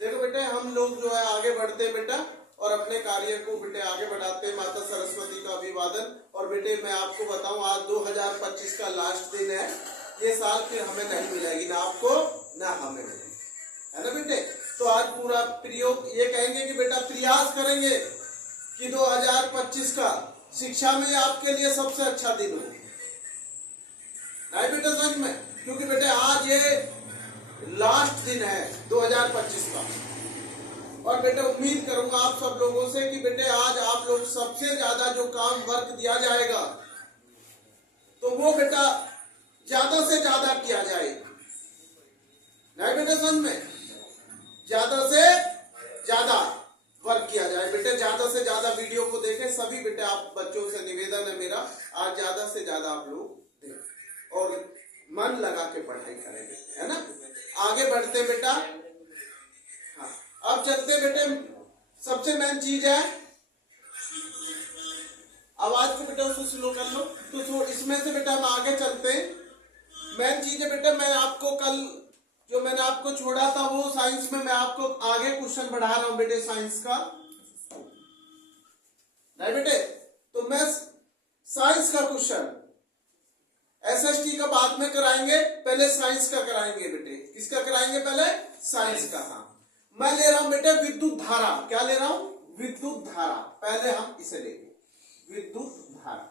देखो बेटे, हम लोग जो है आगे बढ़ते हैं बेटा और अपने कार्य को बेटे आगे बढ़ाते हैं। माता सरस्वती का अभिवादन। और बेटे मैं आपको बताऊं, आज 2025 का लास्ट दिन है। ये साल फिर हमें नहीं मिलेगी, ना आपको ना हमें, है ना बेटे। तो आज पूरा प्रयोग ये कहेंगे कि बेटा प्रयास करेंगे कि 2025 का शिक्षा में आपके लिए सबसे अच्छा दिन हो, नहीं बेटा सच में। क्योंकि बेटे आज ये लास्ट दिन है 2025 का। और बेटे उम्मीद करूंगा आप सब लोगों से कि बेटे आज आप लोग सबसे ज्यादा जो काम वर्क दिया जाएगा तो वो बेटा ज्यादा से ज्यादा किया जाएगा, नहीं बेटा समझ में। ज्यादा से ज्यादा वर्क किया जाए बेटे, ज्यादा से ज्यादा वीडियो को देखें सभी बेटे। आप बच्चों से निवेदन है मेरा, आज ज्यादा से ज्यादा आप लोग देखें और मन लगा के पढ़ाई करें बेटे, है ना। आगे बढ़ते बेटा। हाँ, अब चलते बेटे। सबसे मेन चीज है, आवाज को बेटा उसको स्लो कर लो। तो इसमें से बेटा हम आगे चलते हैं। मेन चीज है बेटा, मैं आपको कल जो मैंने आपको छोड़ा था वो साइंस में मैं आपको आगे क्वेश्चन बढ़ा रहा हूं बेटे, साइंस का, नहीं बेटे। तो मैं साइंस का क्वेश्चन एसएसटी का बाद में कराएंगे, पहले साइंस का कराएंगे बेटे। किसका कराएंगे? पहले साइंस का। हाँ, मैं ले रहा हूं बेटे विद्युत धारा। क्या ले रहा हूं? विद्युत धारा। पहले हम इसे लेंगे, विद्युत धारा।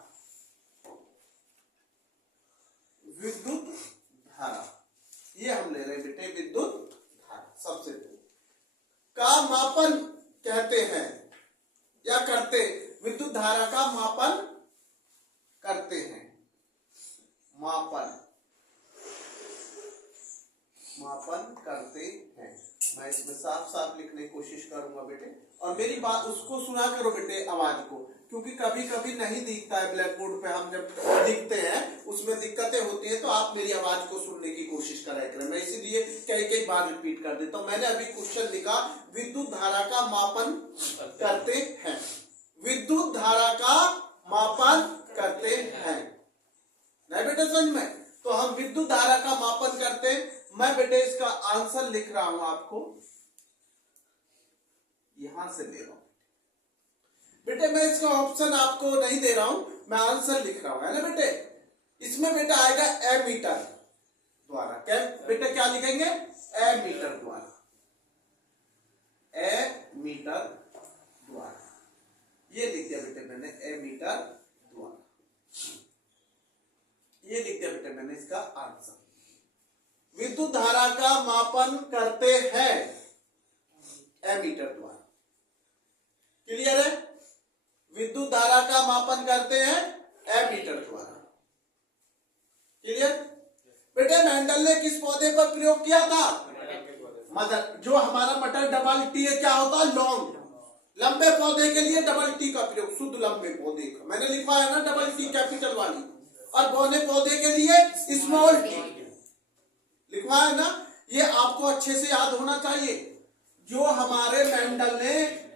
विद्युत धारा ये हम ले रहे हैं बेटे, विद्युत धारा। सबसे का मापन कहते हैं या करते, विद्युत धारा का मापन करते हैं। मापन करते हैं। मैं इसमें साफ साफ लिखने की कोशिश करूंगा बेटे, और मेरी बात उसको सुना करो बेटे आवाज को, क्योंकि कभी कभी नहीं दिखता है ब्लैक बोर्ड पे। हम जब लिखते हैं उसमें दिक्कतें होती हैं, तो आप मेरी आवाज को सुनने की कोशिश करें। मैं इसीलिए कई बार रिपीट कर देता हूं। मैंने अभी क्वेश्चन लिखा, विद्युत धारा का मापन करते हैं। विद्युत धारा का मापन करते हैं, नहीं बेटे समझ में। तो हम विद्युत धारा का मापन करते हैं। मैं बेटे इसका आंसर लिख रहा हूं, आपको यहां से ले रहा हूं बेटे। मैं इसका ऑप्शन आपको नहीं दे रहा हूं, मैं आंसर लिख रहा हूं, है ना बेटे। इसमें बेटा आएगा एमीटर द्वारा। क्या बेटे, क्या लिखेंगे? एमीटर द्वारा। एमीटर द्वारा ये लिख दिया बेटे मैंने, एमीटर द्वारा ये लिख दिया बेटे मैंने इसका आंसर। विद्युत धारा का मापन करते हैं एमीटर द्वारा। क्लियर है? विद्युत धारा का मापन करते हैं एमीटर द्वारा। क्लियर बेटे? मेंडल ने किस पौधे पर प्रयोग किया था? मटर। जो हमारा मटर डबल टी है, क्या होता है? लॉन्ग। लंबे पौधे के लिए डबल टी का प्रयोग, शुद्ध लंबे पौधे का। मैंने लिखा है ना डबल टी कैपिटल वाली। और बौने पौधे के लिए स्मॉल टी लिखवा है ना। ये आपको अच्छे से याद होना चाहिए। जो हमारे मेंडल ने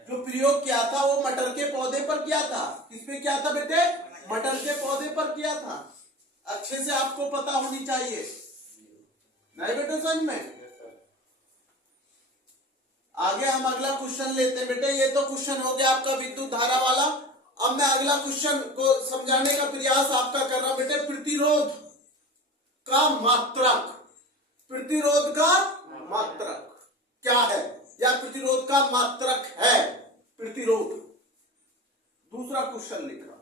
जो प्रयोग किया था वो मटर के पौधे पर किया था। किस पे किया था बेटे? मटर के पौधे पर किया था। अच्छे से आपको पता होनी चाहिए, नहीं बेटे समझ में। आगे हम अगला क्वेश्चन लेते हैं बेटे। ये तो क्वेश्चन हो गया आपका विद्युत धारा वाला। अब मैं अगला क्वेश्चन को समझाने का प्रयास आपका कर रहा हूं बेटे। प्रतिरोध का मात्रक। प्रतिरोध का मात्रक क्या है, या प्रतिरोध का मात्रक है? प्रतिरोध दूसरा क्वेश्चन लिख रहा,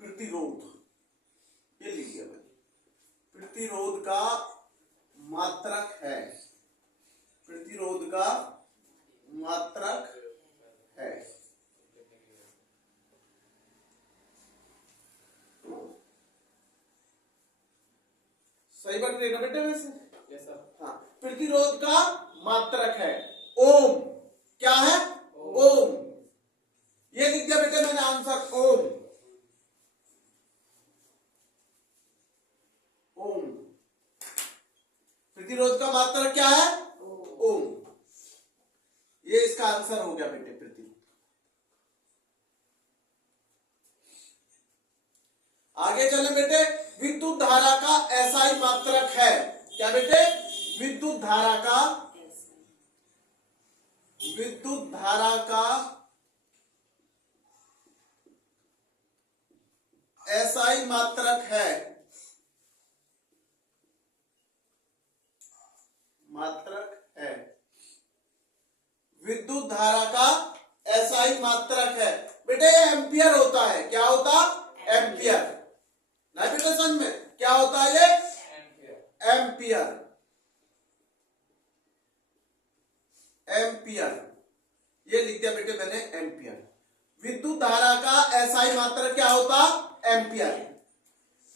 प्रतिरोध ये लिख दिया मैंने। प्रतिरोध का मात्रक है। प्रतिरोध का मात्रक है। सही बात नहीं ना बेटे वैसे? Yes sir. हाँ, प्रतिरोध का मात्रक है ओम। क्या है? ओम। ये लिख दिया बेटे मैंने आंसर, ओम। ओम। प्रतिरोध का मात्रक क्या है? ओम। ये इसका आंसर हो गया बेटे, प्रतिरोध। आगे चले बेटे। विद्युत धारा का एसआई मात्रक है। क्या बेटे? विद्युत धारा का विद्युत धारा का एसआई मात्रक है, विद्युत धारा का एसआई मात्रक है। बेटे ये एम्पियर होता है, क्या होता? एम्पियर। ना बेटे समझ में क्या होता है ये? एम्पियर। एम्पियर ये लिख दिया बेटे मैंने, एम्पियर। विद्युत धारा का एसआई मात्रक क्या होता? एम्पियर।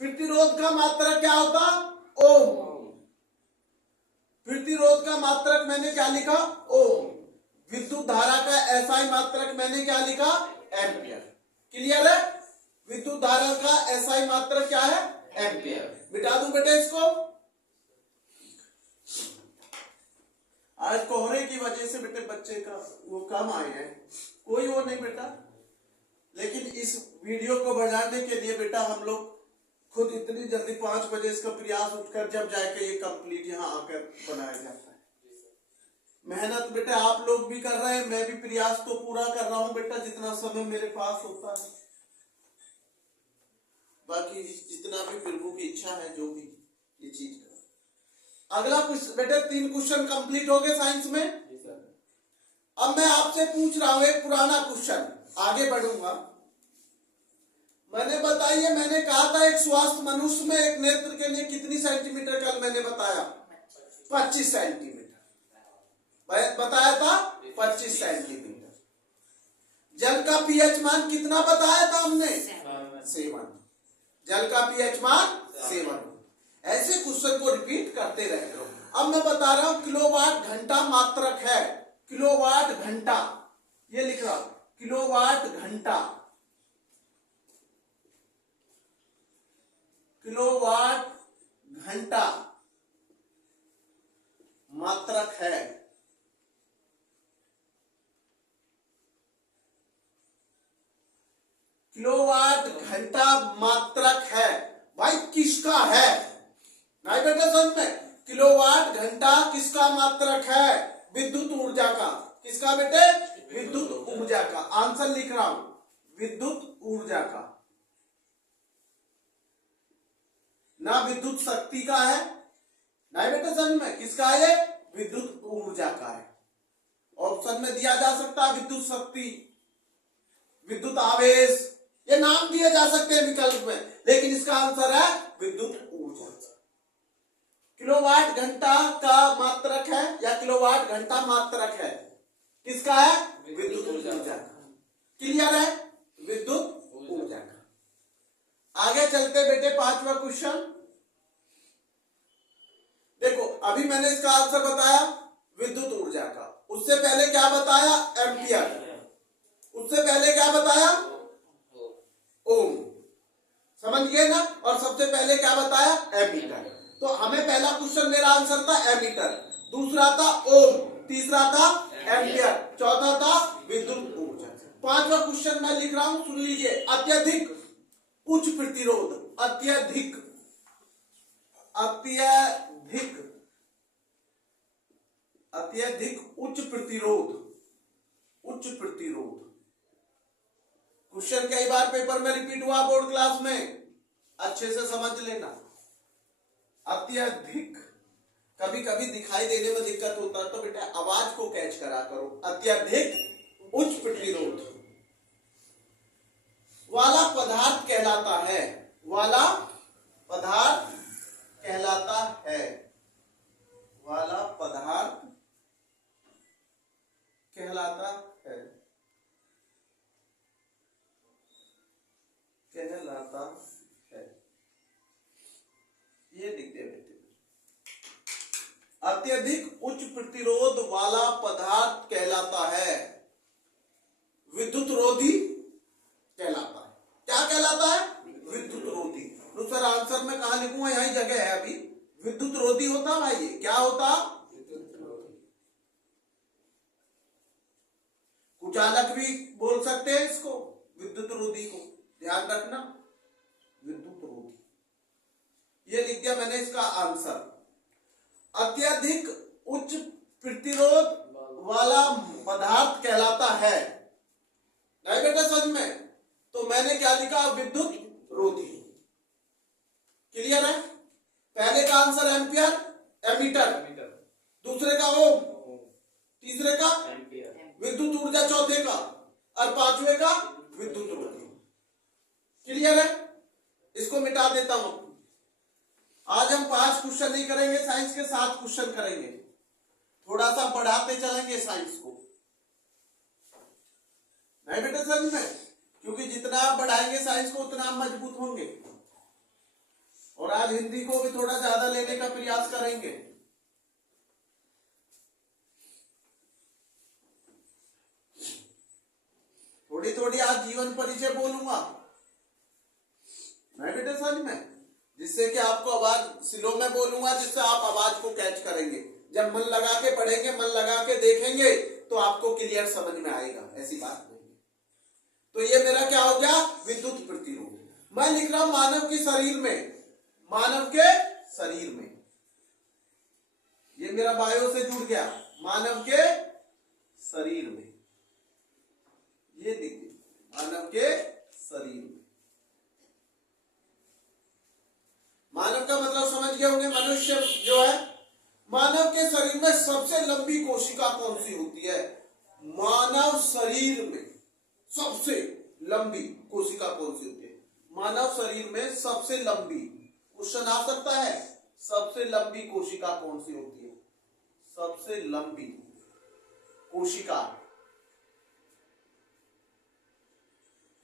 प्रतिरोध का मात्रक क्या होता? ओम। प्रतिरोध का मात्रक मैंने क्या लिखा? ओम। विद्युत धारा का एसआई मात्रक मैंने क्या लिखा? एम्पियर। क्लियर है? विद्युत धारा का एसआई मात्रक क्या है? एम्पियर। मिटा दूं बेटे इसको? आज कोहरे की वजह से बेटे बच्चे का वो कम आए हैं, कोई वो नहीं बेटा, लेकिन इस वीडियो को बढ़ाने के लिए बेटा हम लोग खुद इतनी जल्दी 5 बजे इसका प्रयास उठकर जब जाके ये कंप्लीट यहाँ आकर बनाया जाता है। मेहनत बेटा आप लोग भी कर रहे हैं, मैं भी प्रयास तो पूरा कर रहा हूं बेटा जितना समय मेरे पास होता है। बाकी जितना भी प्रभु की इच्छा है जो भी ये चीज कर। अगला बेटे 3 क्वेश्चन कंप्लीट हो गए साइंस में। अब मैं आपसे पूछ रहा हूं एक पुराना क्वेश्चन, आगे बढ़ूंगा। मैंने बताइए, मैंने कहा था एक स्वस्थ मनुष्य में एक नेत्र के लिए कितनी सेंटीमीटर, कल मैंने बताया 25 सेंटीमीटर बताया था, 25 सेंटीमीटर। जल का पीएच मान कितना बताया था हमने? 7। जल का पीएच मान 7। ऐसे क्वेश्चन को रिपीट करते रहते हो। अब मैं बता रहा हूं किलोवाट घंटा मात्रक है, किलोवाट घंटा, ये लिख रहा हूं किलोवाट घंटा, किलोवाट घंटा मात्रक है। किलोवाट घंटा मात्रक है भाई, किसका है? नहीं बेटा समझ में, किलोवाट घंटा किसका मात्रक है? विद्युत ऊर्जा का। किसका बेटे? विद्युत ऊर्जा का। आंसर लिख रहा हूं, विद्युत ऊर्जा का, ना विद्युत शक्ति का है। नहीं बेटा समझ में, किसका है ये? विद्युत ऊर्जा का है। ऑप्शन में दिया जा सकता है विद्युत शक्ति, विद्युत आवेश, ये नाम दिए जा सकते हैं विकल्प में, लेकिन इसका आंसर है विद्युत ऊर्जा। किलोवाट घंटा का मात्रक है या किलोवाट घंटा मात्रक है, किसका है? विद्युत ऊर्जा का। क्लियर है? विद्युत ऊर्जा का। आगे चलते बेटे 5वां क्वेश्चन देखो। अभी मैंने इसका आंसर बताया विद्युत ऊर्जा का, उससे पहले क्या बताया? एम्पियर। उससे पहले क्या बताया? ओम। समझ गए ना? और सबसे पहले क्या बताया? एमीटर। तो हमें पहला क्वेश्चन मेरा आंसर था एमीटर, दूसरा था ओम, तीसरा था एम्पियर, चौथा था विद्युत ऊर्जा। 5वां क्वेश्चन मैं लिख रहा हूं, सुन लीजिए। अत्यधिक उच्च प्रतिरोध, अत्यधिक अत्यधिक अत्यधिक उच्च प्रतिरोध, उच्च प्रतिरोध। क्वेश्चन कई बार पेपर में रिपीट हुआ बोर्ड क्लास में, अच्छे से समझ लेना। अत्यधिक कभी कभी दिखाई देने में दिक्कत होता है, तो बेटा आवाज को कैच करा करो। अत्यधिक उच्च प्रतिरोध वाला पदार्थ कहलाता है, वाला पदार्थ कहलाता है, वाला पदार्थ कहलाता है, कहलाता है। ये लिख दे बेटे, अत्यधिक उच्च प्रतिरोध वाला पदार्थ कहलाता है, विद्युत रोधी कहलाता है। क्या कहलाता है? विद्युत रोधी। तो सर आंसर में कहा लिखूंगा? यही जगह है अभी। विद्युत रोधी होता भाई, ये क्या होता? कुचालक भी बोल सकते हैं इसको, विद्युत रोधी को, ध्यान रखना, विद्युत रोधी। ये लिख दिया मैंने इसका आंसर। अत्यधिक उच्च प्रतिरोध वाला पदार्थ दूसरे का ओम, तीसरे का विद्युत ऊर्जा, चौथे का, और पांचवे का विद्युत ऊर्जा। क्लियर है? इसको मिटा देता हूं। आज हम 5 क्वेश्चन नहीं करेंगे साइंस के, 7 क्वेश्चन करेंगे। थोड़ा सा बढ़ाते चलेंगे साइंस को, नहीं बेटा समझ में? क्योंकि जितना आप बढ़ाएंगे साइंस को उतना आप मजबूत होंगे। और आज हिंदी को भी थोड़ा ज्यादा लेने का प्रयास करेंगे। थोड़ी थोड़ी आज जीवन परिचय बोलूंगा, नहीं बेटा समझ में? जिससे कि आपको आवाज स्लो में बोलूंगा, जिससे आप आवाज को कैच करेंगे। जब मन लगा के पढ़ेंगे, मन लगा के देखेंगे, तो आपको क्लियर समझ में आएगा। ऐसी बात नहीं। तो ये मेरा क्या हो गया? विद्युत प्रतिरोध। मैं लिख रहा हूं मानव के शरीर में, मानव के शरीर में, ये मेरा बायो से जुड़ गया, मानव के शरीर में। ये देखिए, मानव के शरीर में। मानव का मतलब समझ गए होंगे, मनुष्य जो है। मानव के शरीर में सबसे लंबी कोशिका कौन सी होती है? मानव शरीर में सबसे लंबी कोशिका कौन सी होती है? मानव शरीर में सबसे लंबी, क्वेश्चन आ सकता है, सबसे लंबी कोशिका कौन सी होती है? सबसे लंबी कोशिका,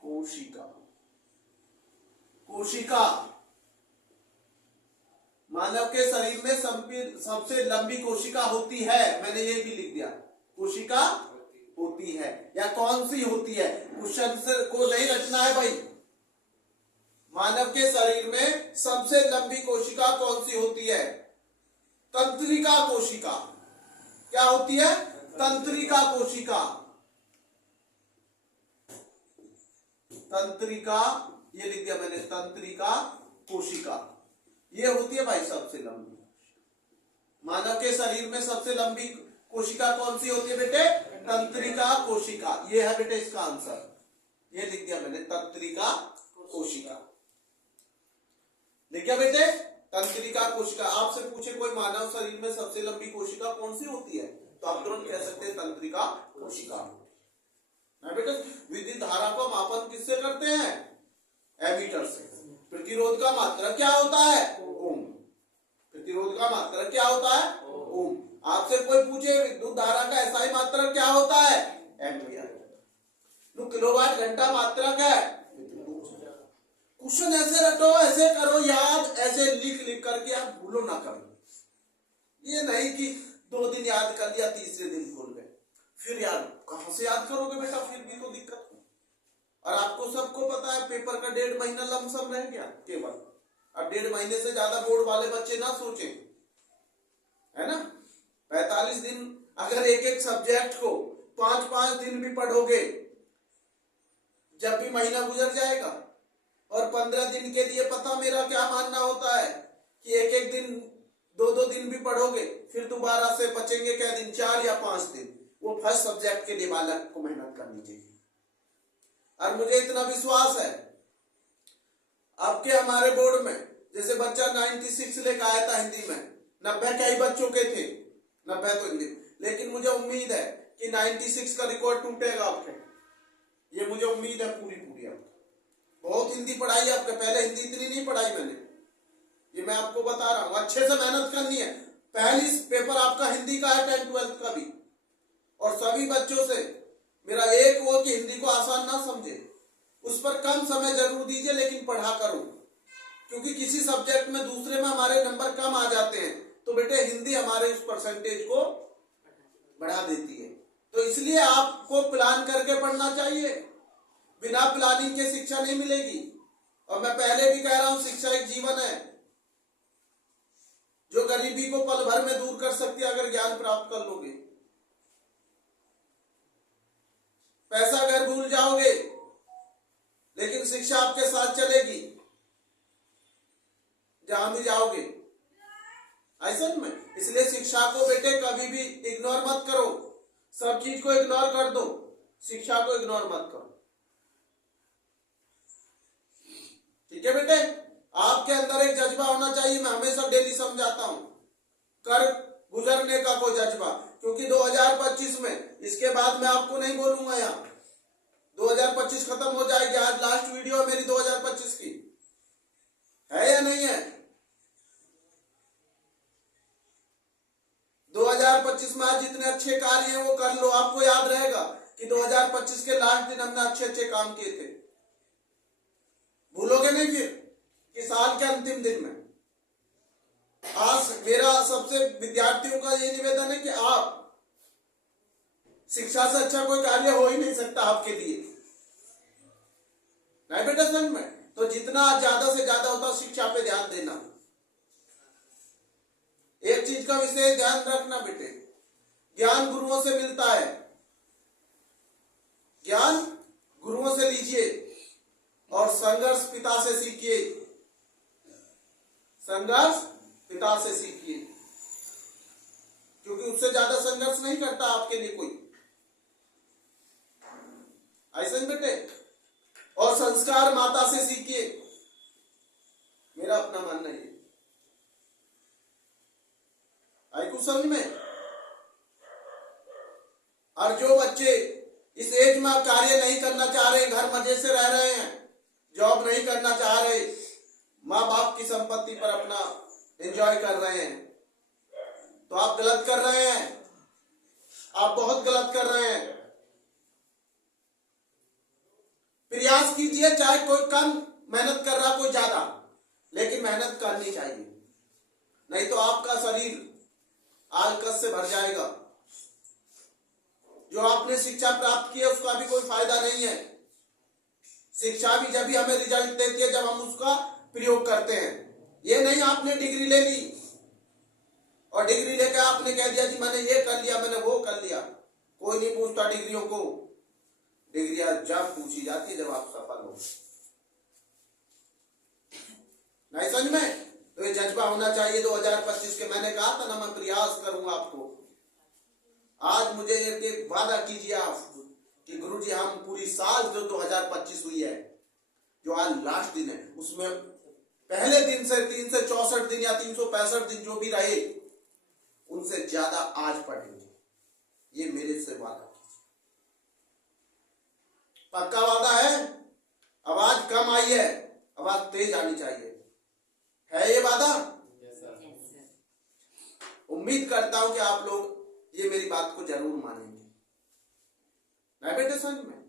कोशिका, कोशिका। मानव के शरीर में सबसे लंबी कोशिका होती है। मैंने ये भी लिख दिया, कोशिका होती है, या कौन सी होती है? क्वेश्चन को नहीं रचना है भाई। मानव के शरीर में सबसे लंबी कोशिका कौन सी होती है? तंत्रिका कोशिका। क्या होती है? तंत्रिका कोशिका। तंत्रिका, ये लिख दिया मैंने, तंत्रिका कोशिका ये होती है भाई सबसे लंबी। मानव के शरीर में सबसे लंबी कोशिका कौन सी होती है बेटे? तंत्रिका कोशिका। ये है बेटे इसका आंसर, ये लिख दिया मैंने, तंत्रिका कोशिका। लिख दिया बेटे, तंत्रिका कोशिका। आपसे पूछे कोई मानव शरीर में सबसे लंबी कोशिका कौन सी होती है, तो आप तुरंत कह सकते हैं तंत्रिका कोशिका। बेटे विद्युत धारा को मापन किससे करते हैं? एमीटर से। प्रतिरोध का मात्रा क्या होता है? ओम। प्रतिरोध का मात्रा क्या होता है? ओम। आपसे कोई पूछे विद्युत धारा का एसआई मात्रक क्या होता है? एम्पियर। किलोवाट घंटा मात्रक है। क्वेश्चन ऐसे रटो, ऐसे करो याद, ऐसे लिख लिख करके आप भूलो ना करो। ये नहीं कि 2 दिन याद कर लिया, तीसरे दिन भूल गए। फिर यार कहां से याद करोगे बेटा? फिर भी तो दिक्कत है। और आपको सबको पता है पेपर का 1.5 महीना लमसम रह गया केवल। अब 1.5 महीने से ज्यादा बोर्ड वाले बच्चे ना सोचें, है ना? 45 दिन अगर एक एक सब्जेक्ट को 5-5 दिन भी पढ़ोगे, जब भी महीना गुजर जाएगा। और 15 दिन के लिए पता मेरा क्या मानना होता है कि एक एक दिन 2-2 दिन भी पढ़ोगे, फिर दोबारा से बचेंगे क्या दिन? 4 या 5 दिन। वो फर्स्ट सब्जेक्ट के लिए बालक को मेहनत करनी चाहिए। और मुझे इतना विश्वास है आपके हमारे बोर्ड में, जैसे बच्चा 96 लेकर आया था हिंदी में, 90 कई बच्चों के थे, 90 तो हिंदी, लेकिन मुझे उम्मीद है कि 96 का रिकॉर्ड टूटेगा आपके। ये मुझे उम्मीद है पूरी पूरी। आपको बहुत हिंदी पढ़ाई आपके, पहले हिंदी इतनी नहीं पढ़ाई मैंने, ये मैं आपको बता रहा हूँ। अच्छे से मेहनत करनी है। पहली पेपर आपका हिंदी का है, 10th-12th का भी। और सभी बच्चों से मेरा एक वो कि हिंदी को आसान ना समझे, उस पर कम समय जरूर दीजिए, लेकिन पढ़ा करो। क्योंकि किसी सब्जेक्ट में दूसरे में हमारे नंबर कम आ जाते हैं, तो बेटे हिंदी हमारे उस परसेंटेज को बढ़ा देती है। तो इसलिए आपको प्लान करके पढ़ना चाहिए। बिना प्लानिंग के शिक्षा नहीं मिलेगी। और मैं पहले भी कह रहा हूं, शिक्षा एक जीवन है जो गरीबी को पल भर में दूर कर सकती है अगर ज्ञान प्राप्त कर लोगे। पैसा घर भूल जाओगे, लेकिन शिक्षा आपके साथ चलेगी जहां भी जाओगे। ऐसा में इसलिए शिक्षा को बेटे कभी भी इग्नोर मत करो। सब चीज को इग्नोर कर दो, शिक्षा को इग्नोर मत करो। ठीक है बेटे? आपके अंदर एक जज्बा होना चाहिए। मैं हमेशा डेली समझाता हूं, कर गुजरने का कोई जज्बा, क्योंकि 2025 में, इसके बाद मैं आपको नहीं बोलूंगा यहाँ, 2025 खत्म हो जाएगी। आज लास्ट वीडियो है मेरी 2025 की, है या नहीं है? 2025 में आज जितने अच्छे कार्य हैं वो कर लो। आपको याद रहेगा कि 2025 के लास्ट दिन हमने अच्छे अच्छे काम किए थे, भूलोगे नहीं फिर कि साल के अंतिम दिन में। आज मेरा सबसे विद्यार्थियों का ये निवेदन है कि आप, शिक्षा से अच्छा कोई कार्य हो ही नहीं सकता आपके लिए, नहीं बेटा समझ में? तो जितना ज्यादा से ज्यादा होता शिक्षा पे ध्यान देना। एक चीज का विशेष ध्यान रखना बेटे, ज्ञान गुरुओं से मिलता है, ज्ञान गुरुओं से लीजिए और संघर्ष पिता से सीखिए, संघर्ष पिता से सीखिए, क्योंकि उससे ज्यादा संघर्ष नहीं करता आपके लिए कोई, ऐसे ही बेटे। और संस्कार माता से सीखिए, मेरा अपना मानना है। आई कुछ समझ में? और जो बच्चे इस एज में कार्य नहीं करना चाह रहे, घर मजे से रह रहे हैं, जॉब नहीं करना चाह रहे, माँ बाप की संपत्ति पर अपना एंजॉय कर रहे हैं, तो आप गलत कर रहे हैं, आप बहुत गलत कर रहे हैं। प्रयास कीजिए, चाहे कोई कम मेहनत कर रहा कोई ज्यादा, लेकिन मेहनत करनी चाहिए, नहीं तो आपका शरीर आलकस से भर जाएगा। जो आपने शिक्षा प्राप्त की है उसका भी कोई फायदा नहीं है। शिक्षा भी जब भी हमें रिजल्ट देती है जब हम उसका प्रयोग करते हैं। ये नहीं आपने डिग्री ले ली और डिग्री लेकर आपने कह दिया जी मैंने ये कर लिया, मैंने वो कर लिया। कोई नहीं पूछता डिग्रियों को, डिग्रियां जब पूछी जाती है जब आप सफल हो। नहीं समझ में? तो ये जज्बा होना चाहिए 2025 के। मैंने कहा था ना मैं प्रयास करूंगा आपको। आज मुझे ये वादा कीजिए आप कि गुरुजी हम पूरी साल जो 2025 हुई है, जो आज लास्ट दिन है, उसमें पहले दिन से 364 दिन या 365 दिन जो भी रहे उनसे ज्यादा आज पढ़ेंगे। ये मेरे से वादा कीजिए, पक्का वादा है। आवाज कम आई है, आवाज तेज आनी चाहिए, है ये वादा? उम्मीद करता हूं कि आप लोग ये मेरी बात को जरूर मानेंगे, नहीं बेटे समझ में?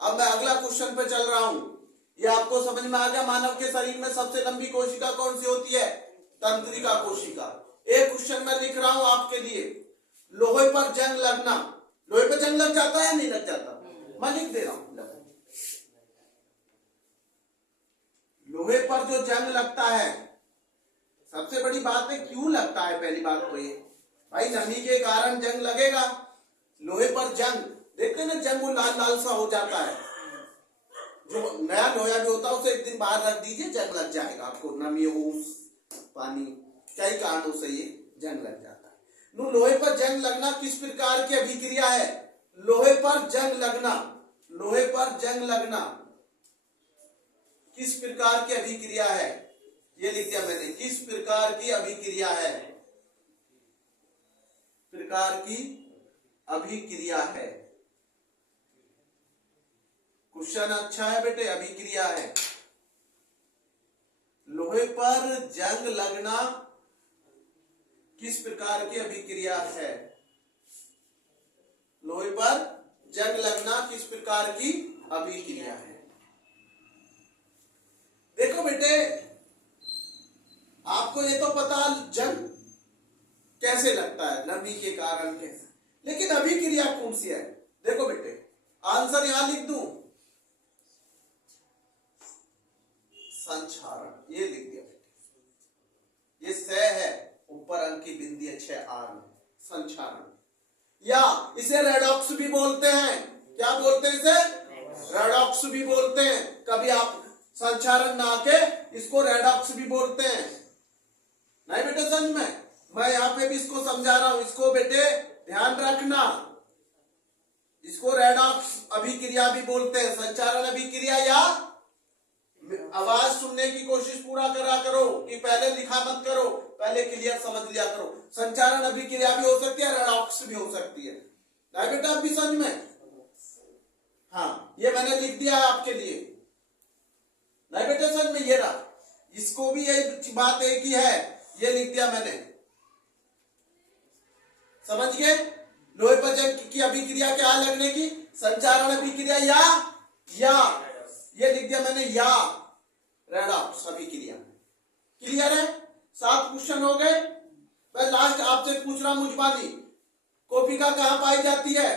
अब मैं अगला क्वेश्चन पे चल रहा हूं। ये आपको समझ में आ गया? मानव के शरीर में सबसे लंबी कोशिका कौन सी होती है? तंत्रिका कोशिका। एक क्वेश्चन मैं लिख रहा हूं आपके लिए, लोहे पर जंग लगना। लोहे पर जंग लग जाता है नहीं लग जाता? मैं लिख दे रहा हूं, लोहे पर जो जंग लगता है, सबसे बड़ी बात है क्यों लगता है। पहली बात तो ये भाई नमी के कारण जंग लगेगा। लोहे पर जंग, देखते ना जंग वो लाल लाल सा हो जाता है। जो नया लोहा जो होता है उसे एक दिन बाहर रख दीजिए, जंग लग जाएगा आपको। नमी, ओस, पानी, कई कारणों से ये जंग लग जाता है। लोहे पर जंग लगना किस प्रकार की अभिक्रिया है? लोहे पर जंग लगना, लोहे पर जंग लगना किस प्रकार की अभिक्रिया है? ये लिख दिया मैंने, किस प्रकार की अभिक्रिया है? प्रकार की अभिक्रिया है। क्वेश्चन अच्छा है बेटे, अभिक्रिया है। लोहे पर जंग लगना किस प्रकार की अभिक्रिया है? लोहे पर जंग लगना किस प्रकार की अभिक्रिया है? देखो बेटे, आपको ये तो पता जंग कैसे लगता है, नमी के कारण कैसे, लेकिन अभिक्रिया कौन सी है? देखो बेटे, आंसर यहां लिख दूं, संचारण। ये लिख दिया बेटे, ये स है, ऊपर अंक की बिंदी 6 आर में, संचारण। या इसे रेडॉक्स भी बोलते हैं। क्या बोलते हैं इसे? रेडॉक्स भी बोलते हैं। कभी आप संचारण ना के इसको रेडॉक्स भी बोलते हैं, नहीं बेटे समझ में? मैं यहाँ पे भी इसको समझा रहा हूं, इसको बेटे ध्यान रखना। इसको रेडॉक्स अभिक्रिया भी बोलते हैं, संचारण अभिक्रिया या आवाज सुनने की कोशिश पूरा करा करो कि पहले लिखा मत करो, पहले क्लियर समझ लिया करो। संचारण अभिक्रिया भी हो सकती है, रेडॉक्स भी हो सकती है। नहीं बेटा आप भी समझ में? हाँ, ये मैंने लिख दिया है आपके लिए। नहीं बेटा समझ में? ये रहा, इसको भी यही बात एक ही है, ये लिख दिया मैंने। समझ गए? लोहे पर जंग की अभिक्रिया क्या लगने की? संचारण अभिक्रिया या ये लिख दिया मैंने, या रेडॉक्स अभिक्रिया। क्लियर है? 7 क्वेश्चन हो गए। मैं लास्ट आपसे पूछ रहा हूं, मुजबानी कोपिका कहाँ पाई जाती है?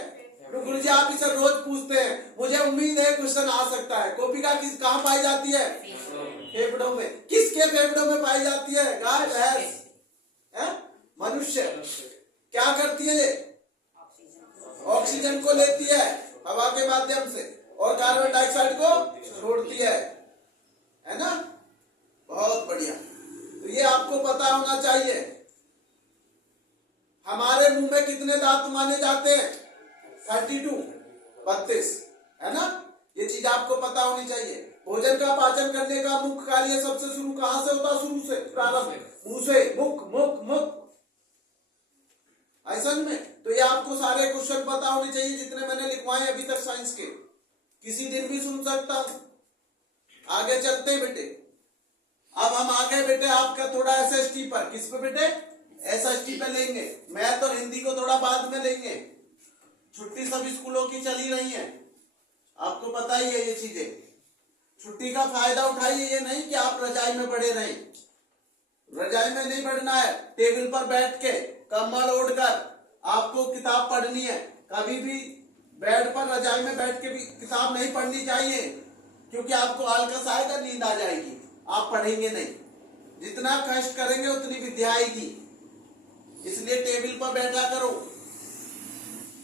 गुरुजी आप इसे रोज पूछते हैं, मुझे उम्मीद है क्वेश्चन आ सकता है। कोपिका किस कहाँ पाई जाती है? फेफड़ों में। किसके फेफड़ों में पाई जाती है? गाय, भैंस, मनुष्य। क्या करती है? ऑक्सीजन को लेती है हवा के माध्यम से और कार्बन डाइऑक्साइड को छोड़ती है ना? बहुत बढ़िया। तो ये आपको पता होना चाहिए। हमारे मुंह में कितने दांत माने जाते हैं? 32 है ना? ये चीज आपको पता होनी चाहिए। भोजन का पाचन करने का मुख्य कार्य सबसे शुरू कहां से होता? शुरू से, प्रारंभ, मुंह से। मुख ऐसा में। तो ये आपको सारे क्वेश्चन पता होने चाहिए जितने मैंने लिखवाए अभी तक साइंस के। किसी दिन भी सुन सकता हूं। आगे चलते हैं बेटे। अब हम आगे बेटे आपका थोड़ा एसएसटी पर। किस पे बेटे? एसएसटी पे लेंगे। मैथ और हिंदी को थोड़ा बाद में लेंगे। छुट्टी सब स्कूलों की चली रही है, आपको पता ही है ये चीजें। छुट्टी का फायदा उठाइए, ये नहीं कि आप रजाई में पड़े रहें। रजाई में नहीं पढ़ना है, टेबल पर बैठ के कम्बल ओढ़कर आपको किताब पढ़नी है। कभी भी बेड पर रजाई में बैठ के भी किताब नहीं पढ़नी चाहिए, क्योंकि आपको आलकस आएगा, नींद आ जाएगी, आप पढ़ेंगे नहीं। जितना कष्ट करेंगे उतनी विद्या आएगी। इसलिए टेबल पर बैठा करो,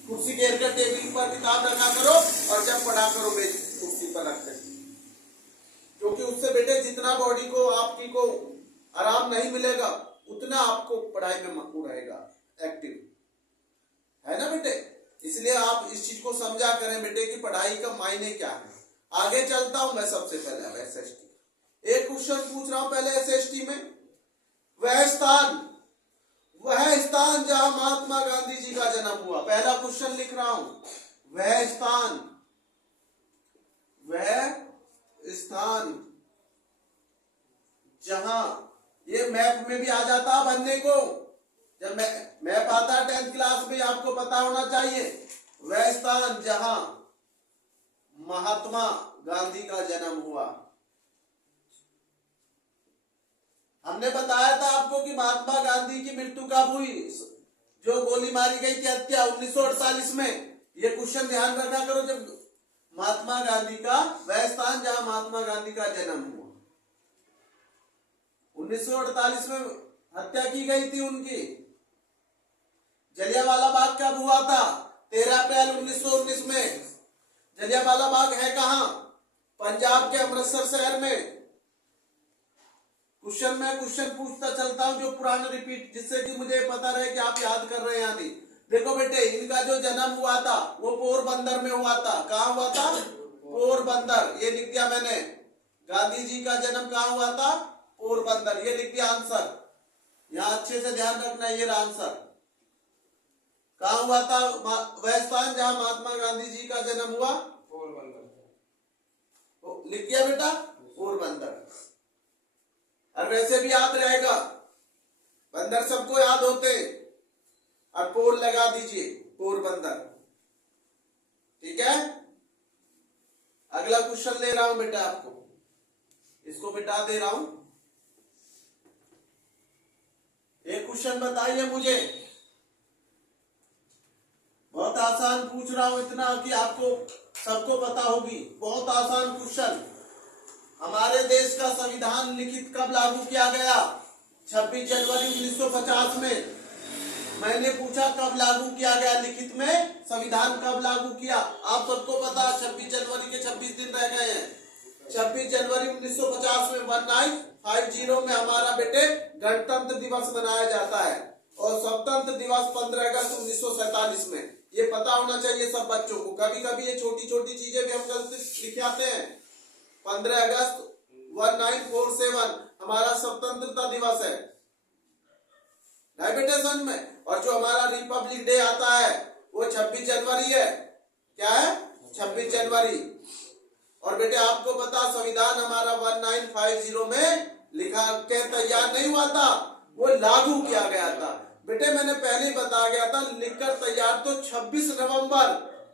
कुर्सी घेर कर टेबल पर किताब रखा करो और जब पढ़ा करो बेंच कुर्सी पर रखकर, क्योंकि उससे बेटे जितना बॉडी को आपकी को आराम नहीं मिलेगा उतना आपको पढ़ाई में मकबूल रहेगा, एक्टिव है ना बेटे। इसलिए आप इस चीज को समझा करें बेटे कि पढ़ाई का मायने क्या है। आगे चलता हूं मैं। सबसे पहले एसएसटी एक क्वेश्चन पूछ रहा हूं पहले एसएसटी में। वह स्थान जहां महात्मा गांधी जी का जन्म हुआ। पहला क्वेश्चन लिख रहा हूं, वह स्थान जहां, ये मैप में भी आ जाता बनने को। जब मैप आता है 10th क्लास में, आपको पता होना चाहिए। वह स्थान जहां महात्मा गांधी का जन्म हुआ। हमने बताया था आपको कि महात्मा गांधी की मृत्यु कब हुई? जो गोली मारी गई थी हत्या 1948 में। ये क्वेश्चन ध्यान रखा करो। जब महात्मा गांधी का, वह स्थान जहां महात्मा गांधी का जन्म हुआ। 1948 में हत्या की गई थी उनकी। जलियांवाला बाग कब हुआ था? 13 अप्रैल 1919 में। जलियांवाला बाग है कहां? पंजाब के अमृतसर शहर में। क्वेश्चन पूछता चलता हूं जो पुराने रिपीट, जिससे कि मुझे पता रहे कि आप याद कर रहे हैं या नहीं। देखो बेटे, इनका जो जन्म हुआ था वो पोरबंदर में हुआ था। कहां हुआ था? पोरबंदर। ये लिख दिया मैंने। गांधी जी का जन्म कहां हुआ था? पोरबंदर। ये लिख दिया आंसर। यहां अच्छे से ध्यान रखना, ये रहा आंसर। कहां हुआ था वह स्थान जहां महात्मा गांधी जी का जन्म हुआ? पोरबंदर। लिख दिया बेटा, पोरबंदर। और वैसे भी याद रहेगा, बंदर सबको याद होते, और पोर लगा दीजिए, पोरबंदर। ठीक है। अगला क्वेश्चन ले रहा हूं बेटा आपको, इसको मिटा दे रहा हूं। एक क्वेश्चन बताइए मुझे, बहुत आसान पूछ रहा हूं, इतना कि आपको सबको पता होगी। बहुत आसान क्वेश्चन। हमारे देश का संविधान लिखित कब लागू किया गया? 26 जनवरी 1950 में। मैंने पूछा कब लागू किया गया लिखित में, संविधान कब लागू किया? आप सबको पता 26 जनवरी के 26 दिन रह गए हैं। 26 जनवरी 1950 में 1950 में हमारा बेटे गणतंत्र दिवस मनाया जाता है, और स्वतंत्र दिवस 15 अगस्त 1947 में। ये पता होना चाहिए सब बच्चों को। कभी कभी ये छोटी छोटी चीजें भी हम गलत लिख आते हैं। 15 अगस्त 1947 हमारा स्वतंत्रता दिवस है, नहीं बेटे समझ में। और जो हमारा रिपब्लिक डे आता है वो 26 जनवरी है। क्या है? 26 जनवरी। और बेटे आपको पता संविधान हमारा 1950 में लिखा के तैयार नहीं हुआ था, वो लागू किया गया था। बेटे मैंने पहले ही बता गया था, लिखकर तैयार तो 26 नवंबर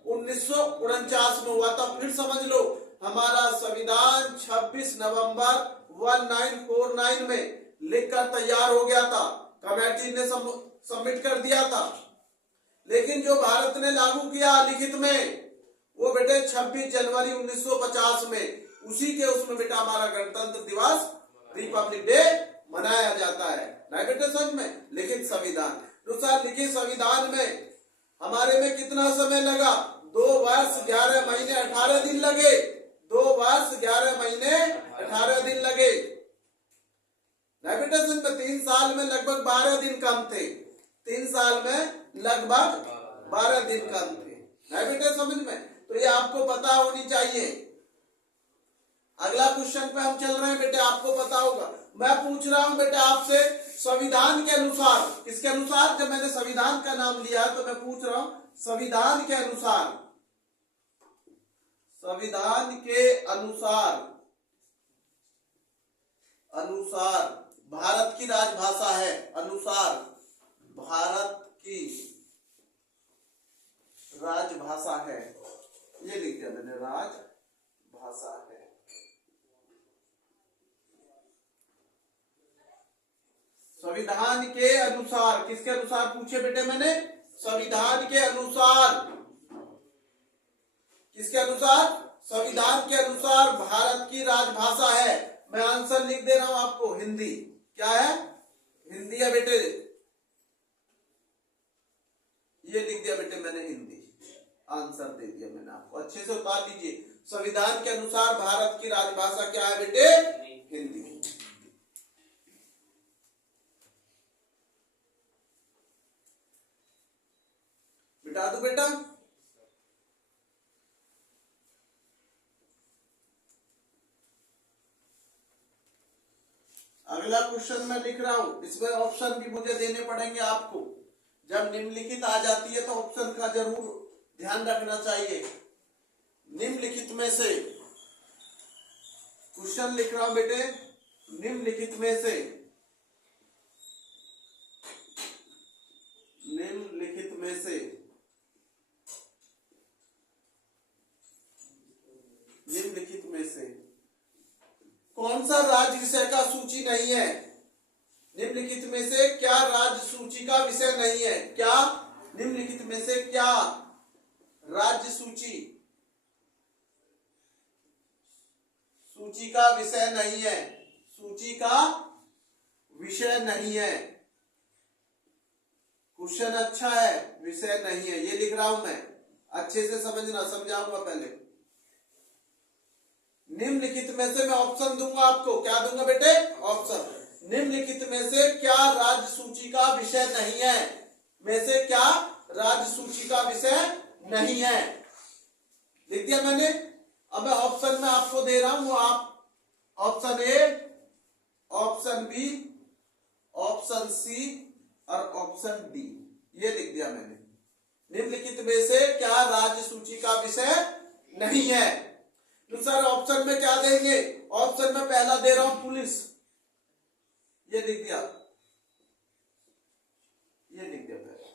1949 में हुआ था। फिर समझ लो हमारा संविधान 26 नवंबर 1949 में लिखकर तैयार हो गया था, कमेटी ने सबमिट कर दिया था। लेकिन जो भारत ने लागू किया लिखित में वो बेटे 26 जनवरी 1950 में, उसी के उसमें बेटा हमारा गणतंत्र दिवस रिपब्लिक डे मनाया जाता है, नहीं बेटे समझ में। लिखित संविधान अनुसार लिखित संविधान में हमारे में कितना समय लगा? 2 वर्ष 11 महीने 18 दिन लगे। 2 वर्ष 11 महीने 18 दिन लगे, नहीं बेटे समझ में। 3 साल में लगभग 12 दिन कम थे। 3 साल में लगभग 12 दिन कम थे, नहीं बेटे समझ में। तो ये आपको पता होनी चाहिए। अगला क्वेश्चन पे हम चल रहे हैं बेटे, आपको पता होगा। मैं पूछ रहा हूं बेटे आपसे संविधान के अनुसार, किसके अनुसार? जब मैंने संविधान का नाम लिया तो मैं पूछ रहा हूं संविधान के अनुसार, संविधान के अनुसार भारत की राजभाषा है, अनुसार भारत की राजभाषा है, ये लिख दिया मैंने, राजभाषा है। संविधान के अनुसार, किसके अनुसार पूछे बेटे मैंने? संविधान के अनुसार, किसके अनुसार? संविधान के अनुसार भारत की राजभाषा है। मैं आंसर लिख दे रहा हूं आपको, हिंदी। क्या है? हिंदी है बेटे, ये लिख दिया बेटे मैंने, हिंदी। आंसर दे दिया मैंने आपको, अच्छे से उतार लीजिए। संविधान के अनुसार भारत की राजभाषा क्या है बेटे? हिंदी। मिटा दो बेटा। अगला क्वेश्चन मैं लिख रहा हूं, इसमें ऑप्शन भी मुझे देने पड़ेंगे आपको। जब निम्नलिखित आ जाती है तो ऑप्शन का जरूर ध्यान रखना चाहिए। निम्नलिखित में से क्वेश्चन लिख रहा हूं बेटे, निम्नलिखित में से, निम्नलिखित में से, निम्नलिखित में से कौन सा राज्य विषय का सूची नहीं है? निम्नलिखित में से क्या राज्य सूची का विषय नहीं है? क्या निम्नलिखित में से क्या राज्य सूची का विषय नहीं है? सूची का विषय नहीं है। क्वेश्चन अच्छा है, विषय नहीं है, ये लिख रहा हूं मैं, अच्छे से समझना, समझाऊंगा पहले। निम्नलिखित में से मैं ऑप्शन दूंगा आपको, क्या दूंगा बेटे? ऑप्शन। निम्नलिखित में से क्या राज्य सूची का विषय नहीं है? में से क्या राज्य सूची का विषय नहीं है? लिख दिया मैंने। अब मैं ऑप्शन में आपको दे रहा हूं, आप option A, option B, option C और ऑप्शन डी, ये लिख दिया मैंने। निम्नलिखित में से क्या राज्य सूची का विषय नहीं है? तो सर ऑप्शन में क्या देंगे? ऑप्शन में पहला दे रहा हूं पुलिस, ये लिख दिया, ये लिख दिया पहले,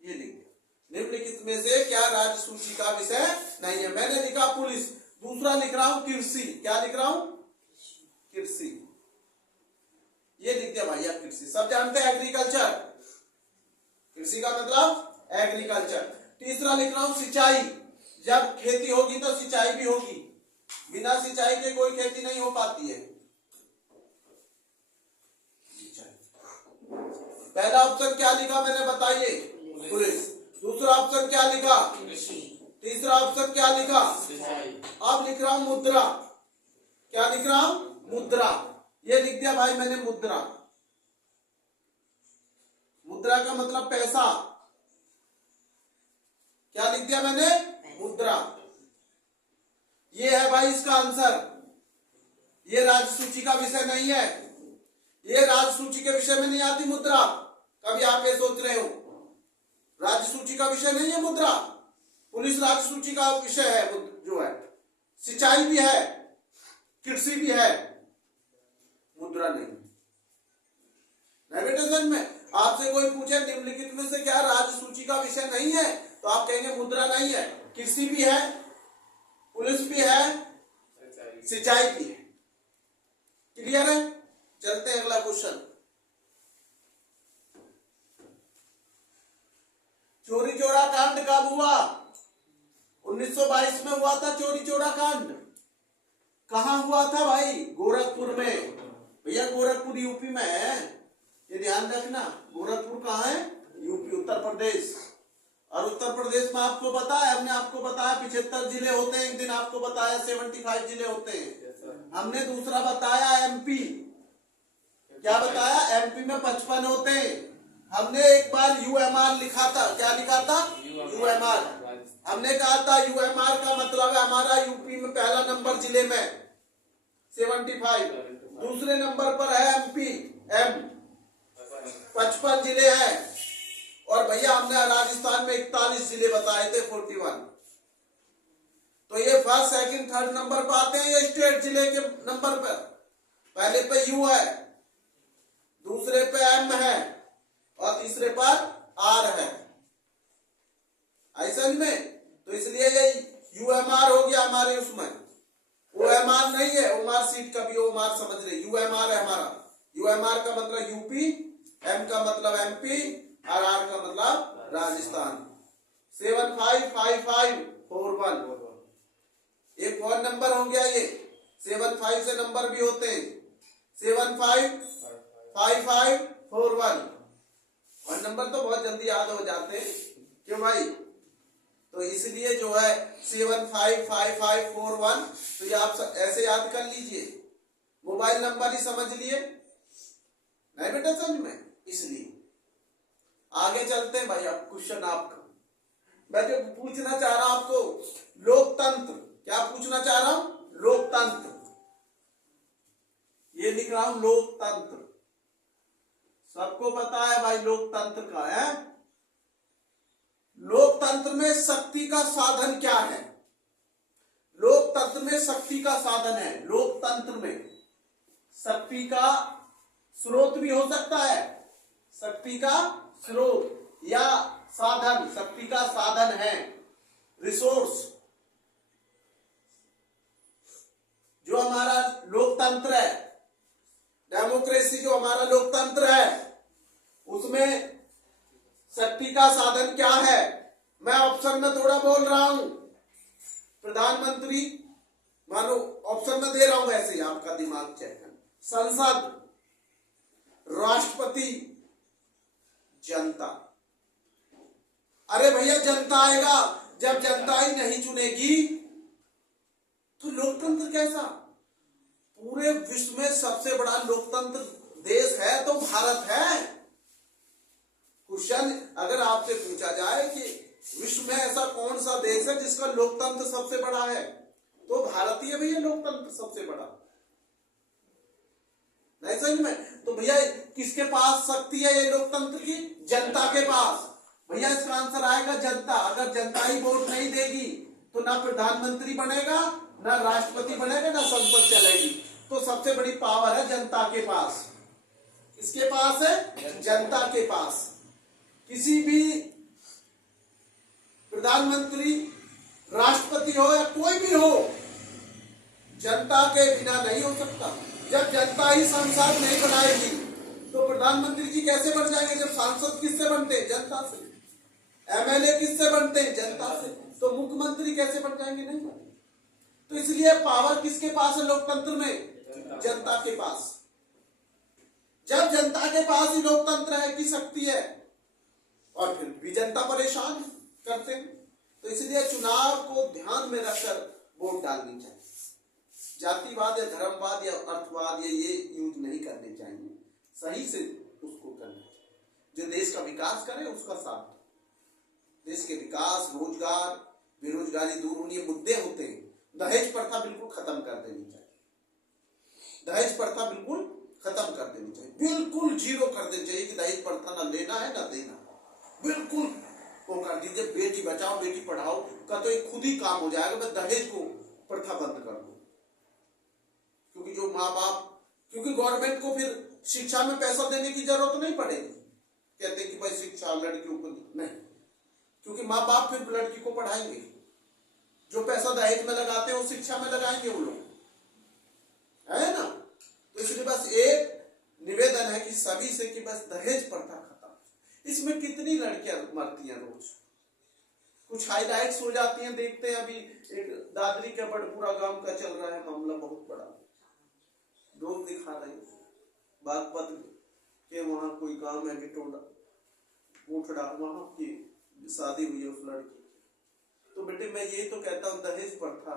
ये लिख दिया। निम्नलिखित में से क्या राज्य सूची का विषय नहीं है? मैंने लिखा पुलिस। दूसरा लिख रहा हूं कृषि, क्या लिख रहा हूं? कृषि, ये लिख दिया भैया कृषि। सब जानते हैं एग्रीकल्चर, कृषि का मतलब एग्रीकल्चर। तीसरा लिख रहा हूं सिंचाई, जब खेती होगी तो सिंचाई भी होगी, बिना सिंचाई के कोई खेती नहीं हो पाती है। पहला ऑप्शन क्या लिखा मैंने बताइए? पुलिस। दूसरा ऑप्शन क्या लिखा? तीसरा ऑप्शन क्या लिखा? अब लिख रहा हूं मुद्रा, क्या लिख रहा हूं? मुद्रा, ये लिख दिया भाई मैंने मुद्रा। मुद्रा का मतलब पैसा, क्या लिख दिया मैंने? मुद्रा। ये है भाई इसका आंसर, ये राजसूची का विषय नहीं है, ये राजसूची के विषय में नहीं आती मुद्रा। कभी आप ये सोच रहे हो, राजसूची का विषय नहीं है मुद्रा। पुलिस राजसूची का विषय है, जो है सिंचाई भी है, कृषि भी है, मुद्रा नहीं। नहीं बेटे, समझ में आपसे कोई पूछे निम्नलिखित में से क्या राजसूची का विषय नहीं है, तो आप कहेंगे मुद्रा नहीं है। कृषि भी है, पुलिस भी है, सिंचाई भी है। क्लियर है? चलते हैं अगला क्वेश्चन। चोरी चोरा कांड कब हुआ? 1922 में हुआ था चोरी चोरा कांड। कहां हुआ था भाई? गोरखपुर में। भैया गोरखपुर यूपी में है, ये ध्यान रखना। गोरखपुर कहाँ है? यूपी, उत्तर प्रदेश। और उत्तर प्रदेश में आपको पता है, हमने आपको बताया 75 जिले होते हैं, एक दिन आपको बताया 75 जिले होते हैं। हमने दूसरा बताया एमपी। क्या बताया? एमपी में 55 होते हैं। हमने एक बार यूएमआर लिखा था। क्या लिखा था? यूएमआर। हमने कहा था यूएमआर का मतलब है हमारा यूपी में पहला नंबर जिले में 75, दूसरे नंबर पर है एमपी, एम 55 जिले हैं। और भैया हमने राजस्थान में 41 जिले बताए थे, 41। तो ये फर्स्ट सेकंड थर्ड नंबर पर आते हैं, ये स्टेट जिले के नंबर पर। पहले पे यू है, दूसरे पे एम है और तीसरे पर आर है। ऐसा में तो इसलिए ये यूएमआर हो गया हमारे उसमें। ओएमआर नहीं है, ओमार सीट का भी ओमार समझ रहे, यूएमआर है हमारा। यूएमआर का मतलब यूपी, एम का मतलब एमपी और आर का मतलब राजस्थान। 755541 एक फोन नंबर हो गया ये। 75 से नंबर भी होते हैं, 755541। फोन नंबर तो बहुत जल्दी याद हो जाते हैं, क्यों भाई? तो इसलिए जो है 755541, तो ये आप ऐसे याद कर लीजिए। मोबाइल नंबर ही समझ लिए, नहीं बेटा समझ में? इसलिए आगे चलते हैं भाई। अब क्वेश्चन आपका मैं जो पूछना चाह रहा हूं आपको, लोकतंत्र। क्या पूछना चाह रहा हूं? लोकतंत्र। ये लिख रहा हूं लोकतंत्र। सबको पता है भाई लोकतंत्र का है। लोकतंत्र में शक्ति का साधन क्या है? लोकतंत्र में शक्ति का साधन है। लोकतंत्र में शक्ति का स्रोत भी हो सकता है, शक्ति का स्रोत या साधन। शक्ति का साधन है रिसोर्स। जो हमारा लोकतंत्र है, डेमोक्रेसी जो हमारा लोकतंत्र है, उसमें शक्ति का साधन क्या है? मैं ऑप्शन में थोड़ा बोल रहा हूं। प्रधानमंत्री, मानो ऑप्शन में दे रहा हूं, ऐसे ही आपका दिमाग चेक कर। संसद, राष्ट्रपति, जनता। अरे भैया जनता आएगा, जब जनता ही नहीं चुनेगी तो लोकतंत्र कैसा? पूरे विश्व में सबसे बड़ा लोकतंत्र देश है तो भारत है। क्वेश्चन अगर आपसे पूछा जाए कि विश्व में ऐसा कौन सा देश है जिसका लोकतंत्र सबसे बड़ा है, तो भारतीय भैया लोकतंत्र सबसे बड़ा। नहीं समझ में? तो भैया किसके पास शक्ति है ये लोकतंत्र की? जनता के पास। भैया इसका आंसर आएगा जनता। अगर जनता ही वोट नहीं देगी तो ना प्रधानमंत्री बनेगा, ना राष्ट्रपति बनेगा, ना संसद चलेगी। तो सबसे बड़ी पावर है जनता के पास। किसके पास है? जनता के पास। किसी भी प्रधानमंत्री, राष्ट्रपति हो या कोई भी हो, जनता के बिना नहीं हो सकता। जब जनता ही संसद नहीं बनाएगी तो प्रधानमंत्री जी कैसे बन जाएंगे? जब सांसद किससे बनते हैं? जनता से। एमएलए किससे बनते हैं? जनता से। तो मुख्यमंत्री कैसे बन जाएंगे? नहीं बनेंगे। तो इसलिए पावर किसके पास है लोकतंत्र में? जनता के पास। जब जनता के पास ही लोकतंत्र है की शक्ति है, और फिर भी जनता परेशान करते हैं, तो इसलिए चुनाव को ध्यान में रखकर वोट डालनी चाहिए। जातिवाद या धर्मवाद या अर्थवाद ये यूज नहीं करने चाहिए, सही से उसको करना चाहिए। जो देश का विकास करे उसका साथ। देश के विकास, रोजगार, बेरोजगारी दूर होनी, ये मुद्दे होते हैं। दहेज प्रथा बिल्कुल खत्म कर देनी चाहिए। दहेज प्रथा बिल्कुल खत्म कर देनी चाहिए, बिल्कुल जीरो कर देनी चाहिए कि दहेज प्रथा ना लेना है ना देना, बिल्कुल वो कर दीजिए। बेटी बचाओ बेटी पढ़ाओ का तो एक खुद ही काम हो जाएगा, मैं दहेज को प्रथा बंद कर दूं। क्योंकि जो माँ बाप, क्योंकि गवर्नमेंट को फिर शिक्षा में पैसा देने की जरूरत नहीं पड़ेगी, कहते हैं कि भाई शिक्षा लड़कियों को नहीं, क्योंकि माँ बाप फिर लड़की को पढ़ाएंगे, जो पैसा दहेज में लगाते हैं वो शिक्षा में लगाएंगे वो लोग, है ना। तो इसलिए बस एक निवेदन है कि सभी से कि बस दहेज प्रथा खत्म। इसमें कितनी लड़कियां मरती हैं रोज, कुछ हाईलाइट्स हो जाती हैं, देखते हैं। अभी एक दादरी का बड़पुरा गांव का चल रहा है मामला, बहुत बड़ा रोज दिखा रहे हैं। बागपत के वहां कोई गांव है गिटोड़ा गोठड़ा, वहां की शादी हुई है उस लड़की। तो बेटे मैं यही तो कहता हूँ दहेज प्रथा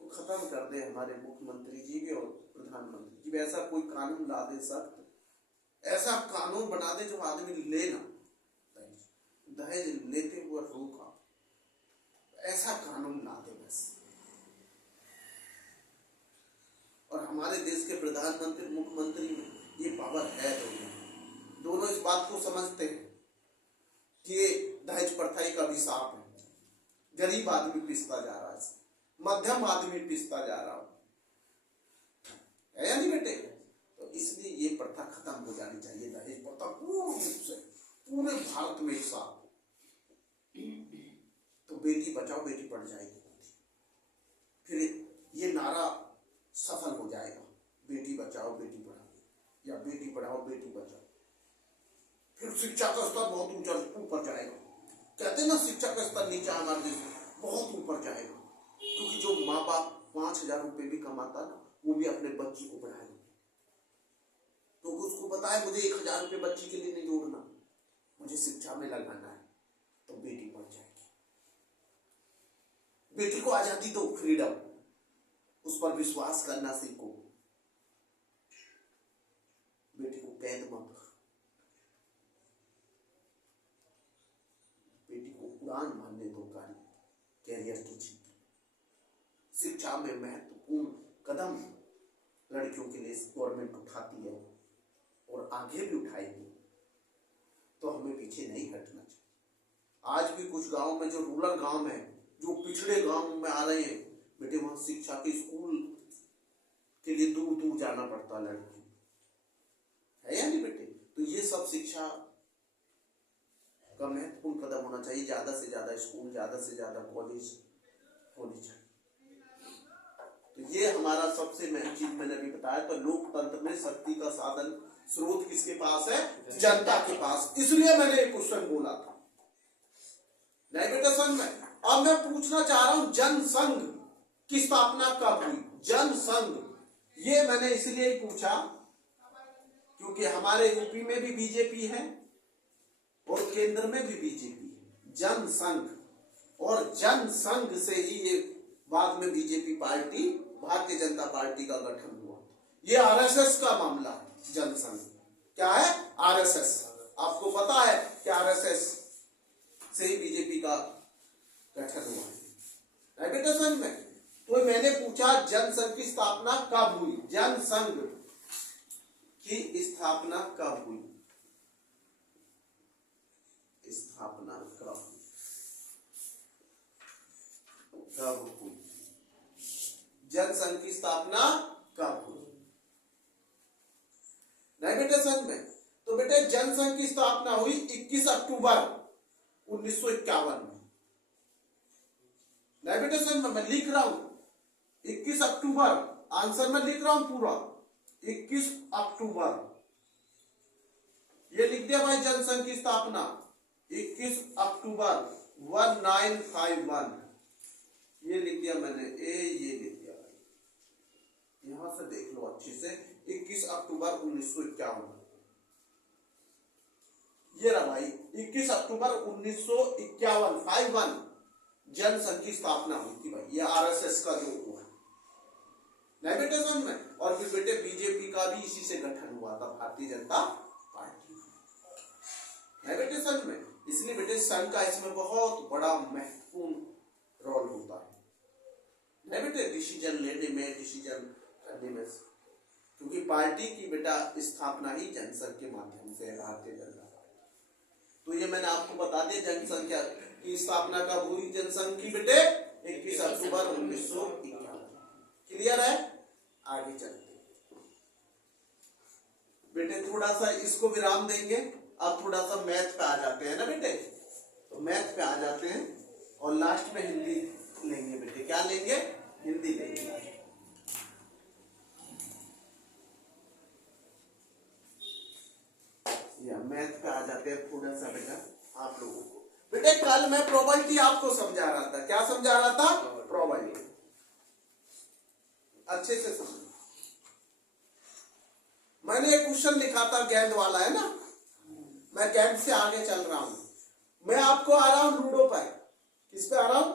को खत्म कर दे हमारे मुख्यमंत्री जी भी और प्रधानमंत्री जी। ऐसा कोई कानून ला दे, सख्त ऐसा कानून बना दे जो आदमी लेना दहेज लेते हुए रोका, ऐसा कानून ला दे बस। और हमारे देश के प्रधानमंत्री मुख्यमंत्री में ये पावर है, दोनों इस बात को समझते हैं कि ये दहेज प्रथा का अभिशाप है। गरीब आदमी पिसता जा रहा है, मध्यम आदमी पिसता जा रहा है या नहीं बेटे। तो इसलिए ये प्रथा खत्म हो जानी चाहिए, दहेज प्रथा पूर्ण रूप से पूरे भारत में एक साथ। तो बेटी बचाओ बेटी पढ़ जाएगी, फिर ये नारा सफल हो जाएगा, बेटी बचाओ बेटी पढ़ाओ या बेटी पढ़ाओ बेटी बचाओ। फिर शिक्षा का स्तर बहुत ऊंचा ऊपर जाएगा। कहते हैं ना शिक्षा का स्तर नीचा हमारे देश में बहुत ऊपर जाएगा, क्योंकि जो माँ बाप 5,000 रुपए भी कमाता ना वो भी अपने बच्ची को पढ़ाएगा। तो उसको पता है मुझे 1,000 रुपए बच्ची के लिए नहीं जोड़ना, मुझे शिक्षा में लगाना है, तो बेटी पढ़ जाएगी। बेटी को आजादी दो, फ्रीडम, उस पर विश्वास करना सीखो। बेटी को कैद मत करो, बेटी को उड़ान भरने दो कैरियर की क्षेत्र। शिक्षा में महत्वपूर्ण कदम लड़कियों के लिए गवर्नमेंट उठाती है और आगे भी उठाएगी, तो हमें पीछे नहीं हटना चाहिए। आज भी कुछ गांव में, जो रूरल गांव है, जो पिछड़े गांव में आ रहे हैं बेटे, वहां शिक्षा के स्कूल के लिए दूर दूर जाना पड़ता है लड़की, है या नहीं बेटे। तो ये सब शिक्षा का महत्वपूर्ण कदम होना चाहिए। ज्यादा से ज्यादा स्कूल, ज्यादा से ज्यादा कॉलेज होने चाहिए। तो ये हमारा सबसे मेन चीज मैंने अभी बताया। तो लोकतंत्र में शक्ति का साधन स्रोत किसके पास है? जनता के पास। इसलिए मैंने एक क्वेश्चन बोला था, नहीं बेटा संघ में। अब मैं पूछना चाह रहा हूं जनसंघ की स्थापना कब हुई? जनसंघ ये मैंने इसलिए ही पूछा क्योंकि हमारे यूपी में भी बीजेपी है और केंद्र में भी बीजेपी है। जनसंघ, और जनसंघ से ही ये बाद में BJP party, Bharatiya Janata party का गठन हुआ। ये आरएसएस का मामला है। जनसंघ क्या है? आरएसएस। आपको पता है कि आरएसएस से ही बीजेपी का गठन हुआ है बेटा संघ में। तो मैंने पूछा जनसंघ की स्थापना कब हुई? जनसंघ की स्थापना कब हुई? स्थापना कब हुई? जनसंघ की स्थापना कब हुई? नहीं बेटे संघ में। तो बेटे जनसंघ की स्थापना हुई 21 अक्टूबर 1951 में। नहीं बेटे संघ में, मैं लिख रहा हूं 21 अक्टूबर, आंसर में लिख रहा हूं पूरा 21 अक्टूबर। ये लिख दिया भाई जनसंघ की स्थापना 21 अक्टूबर 1951। ये लिख दिया मैंने, ये लिख दिया भाई, यहां से देख लो अच्छे से। 21 अक्टूबर 1951, ये रहा भाई 21 अक्टूबर 1951 51 जनसंघ की स्थापना हुई थी भाई। ये आरएसएस का जो हुआ नहीं बेटे संघ में। और फिर बेटे बीजेपी का भी इसी से गठन हुआ था, भारतीय जनता पार्टी नहीं बेटे संघ में। इसलिए बेटे संघ का इसमें बहुत बड़ा महत्वपूर्ण रोल होता है नहीं बेटे, डिसीजन लेने में, डिसीजन करने में क्योंकि पार्टी की बेटा स्थापना ही जनसंघ के माध्यम से है, भारतीय जनता पार्टी। तो ये मैंने आपको बता दिया जनसंघ की स्थापना कब हुई जनसंघ की बेटे, 21 अक्टूबर 1951। क्लियर है? आगे चलते बेटे, थोड़ा सा इसको विराम देंगे। अब थोड़ा सा मैथ पे आ जाते हैं ना बेटे, तो मैथ पे आ जाते हैं और लास्ट में हिंदी लेंगे बेटे। क्या लेंगे? हिंदी लेंगे। या मैथ पे आ जाते हैं थोड़ा सा बेटा आप लोगों को। बेटे कल मैं प्रोबेबिलिटी आपको समझा रहा था। क्या समझा रहा था? प्रोबेबिलिटी। अच्छे से समझ। मैंने एक क्वेश्चन लिखा था गेंद वाला, है ना, मैं गेंद से आगे चल रहा हूं। मैं आपको आ रहा हूं लूडो पर। किस पे आ रहा हूं?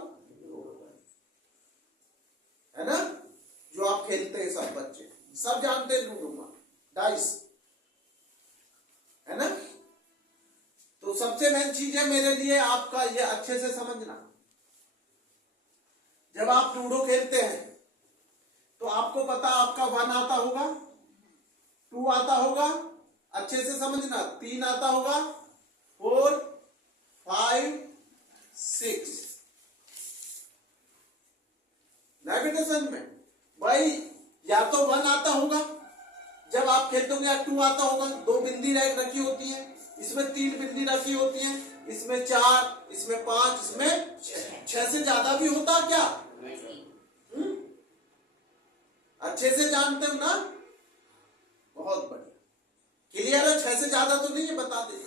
है ना, जो आप खेलते हैं सब बच्चे सब जानते हैं लूडो में, डाइस, है ना। तो सबसे मेन चीज है मेरे लिए आपका ये अच्छे से समझना। जब आप लूडो खेलते हैं तो आपको पता आपका 1 आता होगा, 2 आता होगा, अच्छे से समझना, 3 आता होगा, 4, 5, 6। नेविगेशन में भाई या तो 1 आता होगा जब आप खेलते होंगे, या 2 आता होगा। 2 बिंदी रखी होती है, इसमें 3 बिंदी रखी होती है, इसमें 4, इसमें 5, इसमें 6 से ज्यादा भी होता क्या? अच्छे से जानते हो ना? बहुत बढ़िया। क्लियर है? 6 से ज्यादा तो नहीं है, बता दे।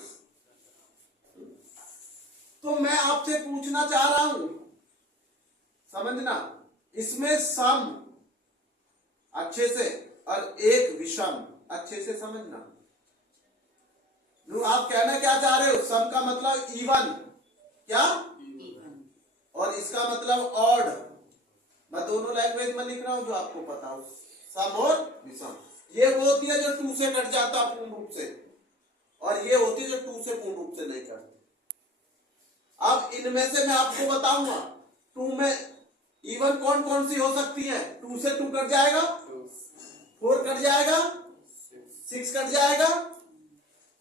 तो मैं आपसे पूछना चाह रहा हूं, समझना, इसमें सम अच्छे से और एक विषम अच्छे से समझना। आप कहना क्या चाह रहे हो? सम का मतलब इवन, क्या? और इसका मतलब ऑड। मैं दोनों लैंग्वेज में लिख रहा हूं जो आपको पता हो, सम और विषम। ये वो होती है जो 2 से कट जाता पूर्ण रूप से, और ये होती है जो 2 से पूर्ण रूप से नहीं कटती। अब इनमें से मैं आपको बताऊंगा 2 में इवन कौन कौन सी हो सकती है। 2 से 2 कट जाएगा, 4 कट जाएगा, 6 कट जाएगा।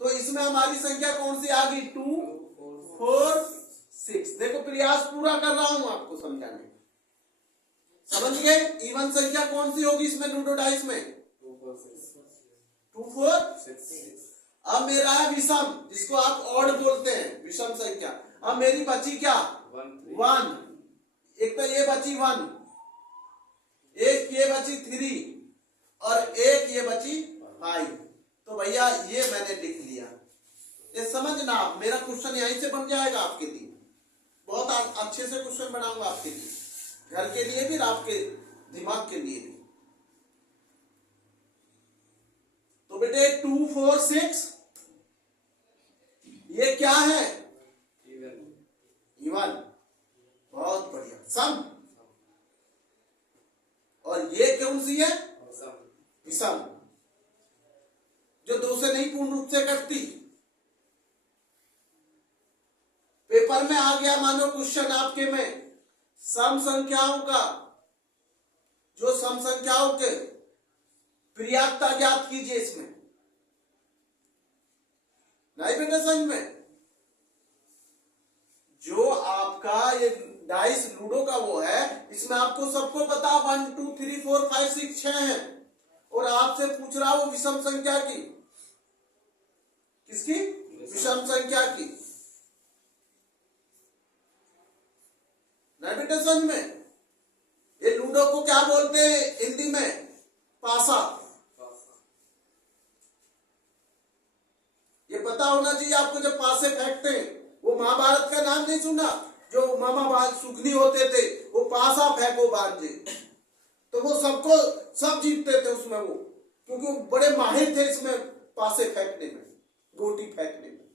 तो इसमें हमारी संख्या कौन सी आ गई? 2, 4, 6। देखो प्रयास पूरा कर रहा हूं आपको समझाने। समझ गए? इवन संख्या कौन सी होगी इसमें लूडो डाइस में? 2, 4, 6। अब मेरा है विषम, जिसको आप ऑड बोलते हैं, विषम संख्या। अब मेरी बची क्या? 1। एक तो ये बची 1, एक ये बची 3 और एक ये बची 5। तो भैया ये मैंने लिख लिया। ये समझना, मेरा क्वेश्चन यहीं से बन जाएगा आपके लिए। बहुत अच्छे से क्वेश्चन बनाऊंगा आपके लिए, घर के लिए भी और आपके दिमाग के लिए भी। तो बेटे 2, 4, 6 ये क्या है? इवन। बहुत बढ़िया, सम। और ये कौन सी है? विषम, जो 2 से नहीं पूर्ण रूप से कटती। पेपर में आ गया मानो क्वेश्चन आपके में सम संख्याओं का, जो सम संख्याओं के पर्याप्तता ज्ञात कीजिए। इसमें नहीं बेटा, समझ में जो आपका ये डाइस लूडो का वो है, इसमें आपको सबको पता 1, 2, 3, 4, 5, 6 6 है। और आपसे पूछ रहा हूं विषम संख्या की। किसकी? विषम संख्या की। नहीं बेटा, समझ में? ये लूडो को क्या बोलते हैं हिंदी में? पासा। ये पता होना चाहिए आपको। जब पासे फेंकते हैं, वो महाभारत का नाम नहीं सुना? जो मामा सुखनी होते थे, वो पासा फेंको बांधे, तो वो सबको सब जीतते थे उसमें वो, क्योंकि वो बड़े माहिर थे इसमें, पासे फेंकने में, गोटी फेंकने में।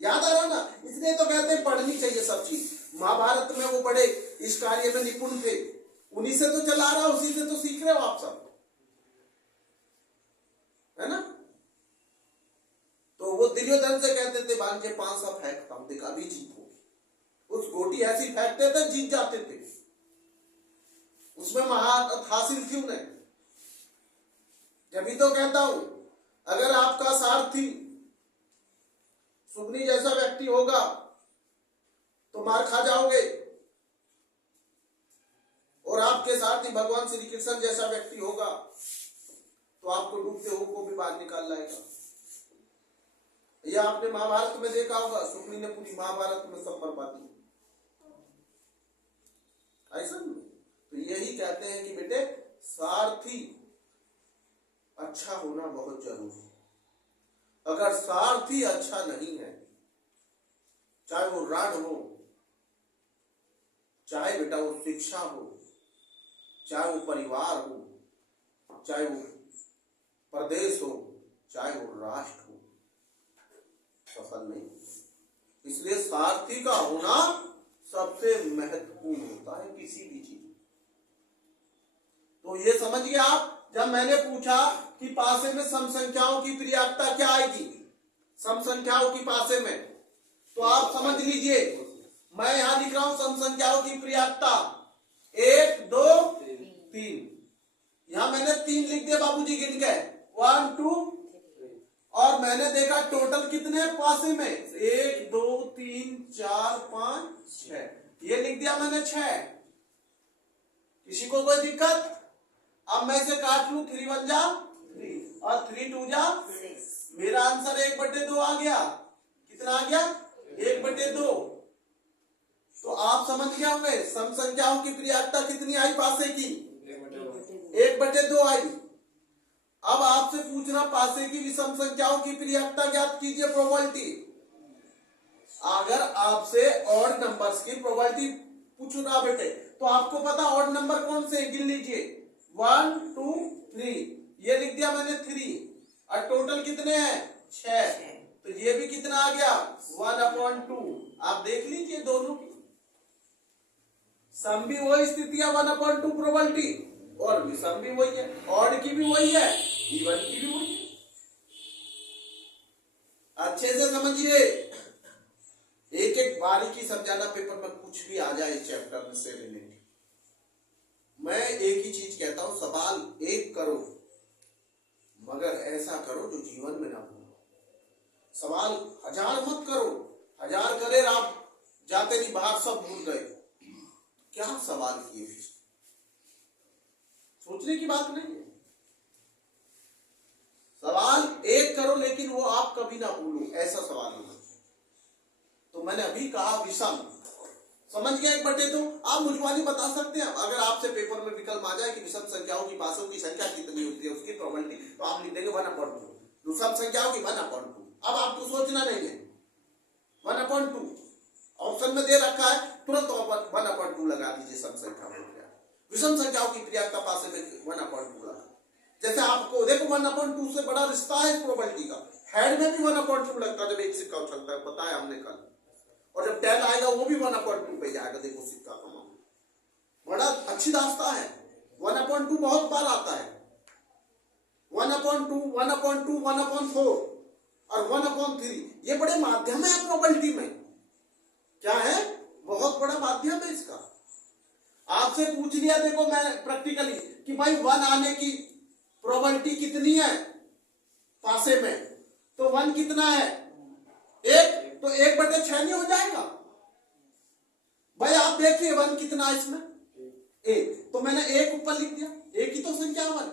याद आ रहा ना? इसलिए तो कहते हैं पढ़नी चाहिए सब चीज। महाभारत में वो बड़े इस कार्य में निपुण थे, उन्हीं से तो चला रहा, उसी से तो सीख रहे हो आप सब, है ना। तो वो दुर्योधन से कहते थे बांध के पांसा फेंकता हूं, देखा अभी जीतोगे। उस गोटी ऐसी फेंकते थे, जीत जाते थे। उसमें महारत हासिल क्यों नहीं? तभी तो कहता हूं, अगर आपका सारथी सुगनी जैसा व्यक्ति होगा तो मार खा जाओगे, और आपके सारथी भगवान श्री कृष्ण जैसा व्यक्ति होगा तो आपको डूबते हुए को भी बाहर निकाल लाएगा। यह आपने महाभारत में देखा होगा, सुगनी ने पूरी महाभारत में सब बर्बादी, ऐसा नहीं। तो यही कहते हैं कि बेटे सारथी अच्छा होना बहुत जरूरी है। अगर सारथी अच्छा नहीं है, चाहे वो रण हो, चाहे बेटा वो शिक्षा हो, चाहे वो परिवार हो, चाहे वो प्रदेश हो, चाहे वो राष्ट्र हो, सफल नहीं। इसलिए सारथी का होना सबसे महत्वपूर्ण होता है किसी भी चीज। तो ये समझ गए आप। जब मैंने पूछा कि पासे में सम संख्याओं की पर्याप्तता क्या आएगी, सम संख्याओं की पासे में, तो आप समझ लीजिए, मैं यहां लिख रहा हूं सम संख्याओं की पर्याप्तता 1 2 3। यहां मैंने 3 लिख दिया बाबूजी गिन के, 1 2, और मैंने देखा टोटल कितने पासे में, 1 2 3 4 5 6, ये लिख दिया मैंने 6। किसी को कोई दिक्कत? अब मैं इसे काट लू, 3 1 जा 3 और 3 2 जा 6। मेरा आंसर 1/2 आ गया। कितना आ गया? 1/2। तो आप समझ गए होंगे सम संख्याओं की पर्याप्तता कितनी आई पासे की, 1/2 आई। अब आपसे पूछना पासे की विषम संख्याओं की पर्याप्तता ज्ञात कीजिए, प्रोबेबिलिटी। अगर आपसे ऑड नंबर्स की प्रोबेबिलिटी पूछना बेटे, तो आपको पता ऑड नंबर कौन से, गिन लीजिए, 1 2 3, ये लिख दिया मैंने 3, और टोटल कितने हैं 6, तो ये भी कितना आ गया 1/2। आप देख लीजिए दोनों की सम भी वही स्थिति है, 1/2 प्रोबेबिलिटी, और विषम भी वही है, ऑड की भी वही है, इवन की भी वही है। अच्छे से समझिए, एक एक बारीकी समझाना, पेपर में कुछ भी आ जाए चैप्टर से रिलेटेड। मैं एक ही चीज कहता हूं, सवाल एक करो मगर ऐसा करो जो जीवन में ना भूलो। सवाल 1000 मत करो, 1000 करे आप जाते नहीं बाहर सब भूल गए, क्या सवाल किए, सोचने की बात नहीं है। सवाल एक करो लेकिन वो आप कभी ना भूलो, ऐसा सवाल होना। तो मैंने अभी कहा विषम, समझ गया 1/2। आप मुझको नहीं बता सकते हैं, अगर आपसे पेपर में विकल्प आ जाए कि विषम संख्याओं की पासों की संख्या कितनी होती है उसकी प्रोबेबिलिटी, तो आप लिख देंगे 1/2, विषम संख्याओं की 1/2। अब आपको सोचना नहीं है, 1/2 ऑप्शन में दे रखा है, तुरंत 1/2 लगा दीजिए, सम संख्या हो गया। विषम संख्याओं की पर्याप्तता पासे में 1/2 लगा। जैसे आपको देखो 1/2 से बड़ा रिश्ता है इस प्रोबेबिलिटी का, हेड में भी 1/2 लगता है जब एक सिक्का उछलता है, बताया हमने कल, और जब 10 आएगा वो भी 1/2 पे जाएगा। देखो सिक्का का मामला बड़ा अच्छी रास्ता है, 1/2 बहुत बार आता है, 1/2 1/2 1/4 और 1/3, ये बड़े माध्यम है प्रोबेबिलिटी में। क्या है? बहुत बड़ा माध्यम है इसका। आपसे पूछ लिया देखो मैं प्रैक्टिकली कि भाई 1 आने की प्रोबेबिलिटी कितनी है पासे में, तो 1 कितना है 1, तो 1/6 नहीं हो जाएगा भाई। आप देखिए 1 कितना है इसमें 1, तो मैंने 1 ऊपर लिख दिया, 1 की तो संख्या 1,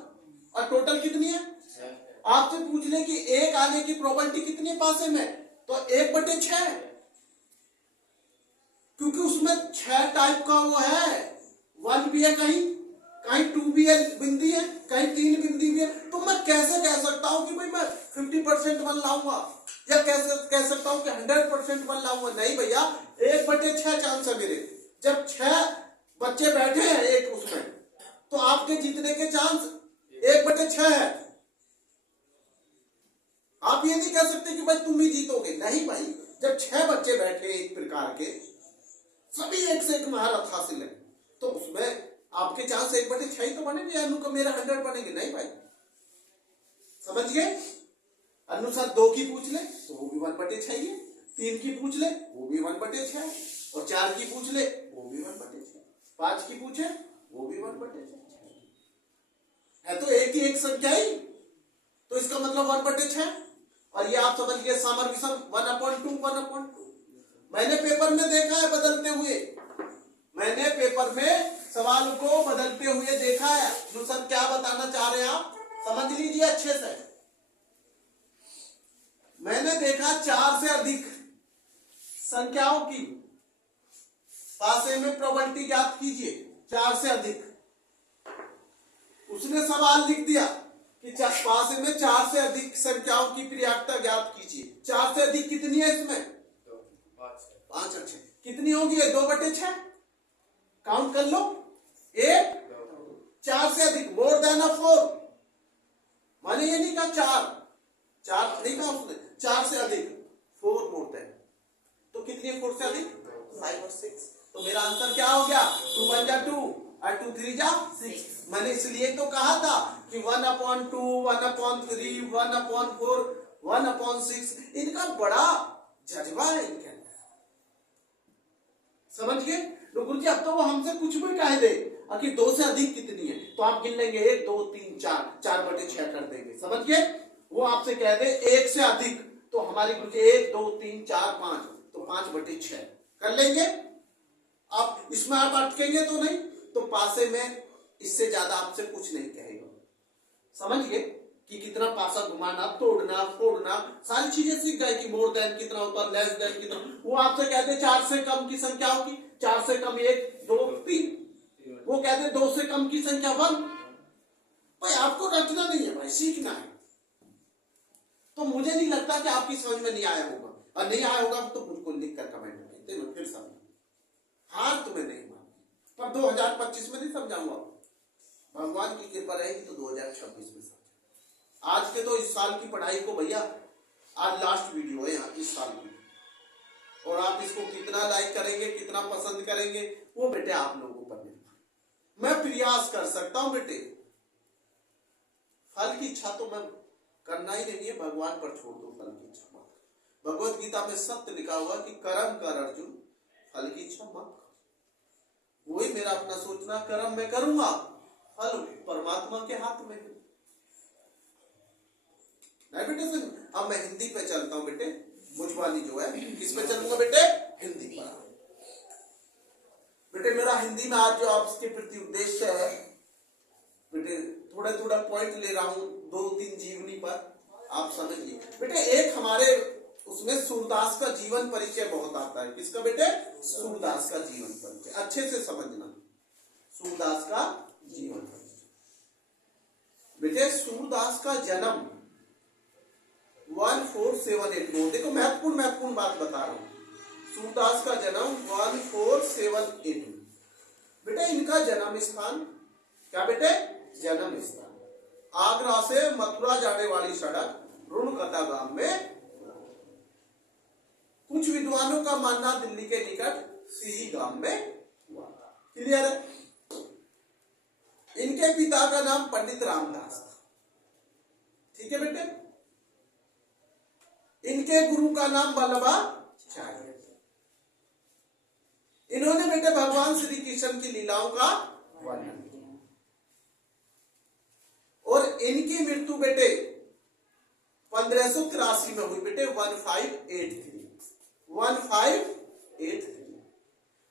और टोटल कितनी है। आपसे पूछ ले कि 1 आने की प्रोबेबिलिटी कितनी है पासे में, तो 1/6, क्योंकि उसमें 6 टाइप का वो है, 1 भी है, कहीं कहीं 2 भी है बिंदी है, कहीं 3 बिंदी भी है। तो मैं कैसे कह सकता हूं कि भाई मैं 50% 1 लाऊंगा, या कैसे कह सकता हूं कि 100% 1 लाऊंगा? नहीं भैया, 1/6 चांस है मेरे। जब 6 बच्चे बैठे हैं एक उसमें, तो आपके जीतने के चांस 1/6 है। आप ये नहीं कह सकते कि भाई तुम ही जीतोगे, नहीं भाई। जब 6 बच्चे बैठे एक प्रकार के, सभी एक से एक महारत हासिल है, तो उसमें आपके चांस 1/6 ही तो बनेंगे, अनु का मेरा 100 बनेंगे, नहीं भाई। समझ गए? अनु सर 2 की पूछ ले तो वो भी 1/6 ही है, 3 की पूछ ले वो भी 1/6 है, और 4 की पूछ ले वो भी 1/6, 5 की पूछे वो भी 1/6 है। तो एक ही एक संख्या ही तो इसका मतलब 1/6। और ये आप समझ गए समर विषम 1/2 1/2। मैंने पेपर में देखा है बदलते हुए, मैंने पेपर में सवाल को बदलते हुए देखा है। तो सर क्या बताना चाह रहे हैं आप, समझ लीजिए अच्छे से। मैंने देखा 4 से अधिक संख्याओं की पासे में प्रोबेबिलिटी ज्ञात कीजिए, 4 से अधिक। उसने सवाल लिख दिया कि पासे में 4 से अधिक संख्याओं की प्रयाक्ता ज्ञात कीजिए। 4 से अधिक कितनी है इसमें? 5 और 6 कितनी होगी? 2/6। काउंट कर लो, 1 4 से अधिक मोर देन 4। माने ये नहीं कहा 4 नहीं कहा उसने, 4 से अधिक 4 मोर देन। तो कितनी है 4 से अधिक? 5 और 6। तो मेरा आंसर क्या हो गया? 2 1 जा 2 और 2 3 जा 6। मैंने इसलिए तो कहा था कि 1/2 1/3 1/4 1/6 इनका बड़ा जज्बा है इनके अंदर, समझ गए? तो गुरुजी अब तो वो हमसे कुछ भी कह दे कि 2 से अधिक कितनी है, तो आप गिन लेंगे 1 2 3 4 4/6 कर देंगे, समझ गए? वो आपसे कह दे 1 से अधिक, तो हमारी गुरुजी 1 2 3 4 5, तो 5/6 कर लेंगे। आप इसमें आप अटकेंगे तो नहीं, तो पासे में इससे ज्यादा आपसे कुछ नहीं कहेगा, समझ गए? कि कितना पासा घुमाना, तोड़ना, फोड़ना, सारी चीजें सीख गए कि मोर देन कितना होता है, लेस देन कितना। वो आपसे कहते 4 से कम की संख्या होगी, 4 से कम 1 2 3। वो कहते 2 से कम की संख्या 1। भाई आपको रटना नहीं है भाई, सीखना है। तो मुझे नहीं लगता कि आपकी समझ में नहीं आया होगा, और नहीं आया होगा तो मुझको लिख कर कमेंट में मैं फिर समझ। हार तुम्हें नहीं मानती, पर 2025 में नहीं समझाऊंगा, भगवान की कृपा रहेगी तो 2026 में समझ। आज के तो इस साल की पढ़ाई को भैया, आज लास्ट वीडियो है यहाँ इस साल की, और आप इसको कितना लाइक करेंगे, कितना पसंद करेंगे, वो बेटे आप लोगों पर निर्भर। मैं प्रयास कर सकता हूं बेटे, फल की इच्छा तो मैं करना ही नहीं है, भगवान पर छोड़ दो फल की इच्छा मत। भगवत गीता में सत्य लिखा हुआ कि कर्म कर अर्जुन, फल की इच्छा मत कर। वही मेरा अपना सोचना, कर्म मैं करूंगा, फल परमात्मा के हाथ में है। नहीं बेटे सुन, अब मैं हिंदी पे चलता हूं बेटे, मुझवाली जो है किस पे चलूंगा बेटे? हिंदी पर। बेटे मेरा हिंदी में आज जो आपके प्रति उद्देश्य है बेटे, थोड़ा थोड़ा पॉइंट ले रहा हूं 2-3 जीवनी पर, आप समझ लीजिए बेटे। एक हमारे उसमें सूरदास का जीवन परिचय बहुत आता है। किसका बेटे? सूरदास का जीवन परिचय, अच्छे से समझना, सूरदास का जीवन परिचय। बेटे सूरदास का जन्म 1478 में, देखो महत्वपूर्ण बात बता रहा हूं। सूरदास का जन्म 1478 में। बेटे इनका जन्म स्थान क्या बेटे? जन्म स्थान आगरा से मथुरा जाने वाली सड़क रुणकता गांव में। कुछ विद्वानों का मानना दिल्ली के निकट सीही गांव में हुआ। क्लियर है? इनके पिता का नाम पंडित रामदास था, ठीक है बेटे। इनके गुरु का नाम बल्लभाचार्य। इन्होंने बेटे भगवान श्री कृष्ण की लीलाओं का वर्णन किया, और इनकी मृत्यु बेटे 1583 में हुई बेटे, 1583।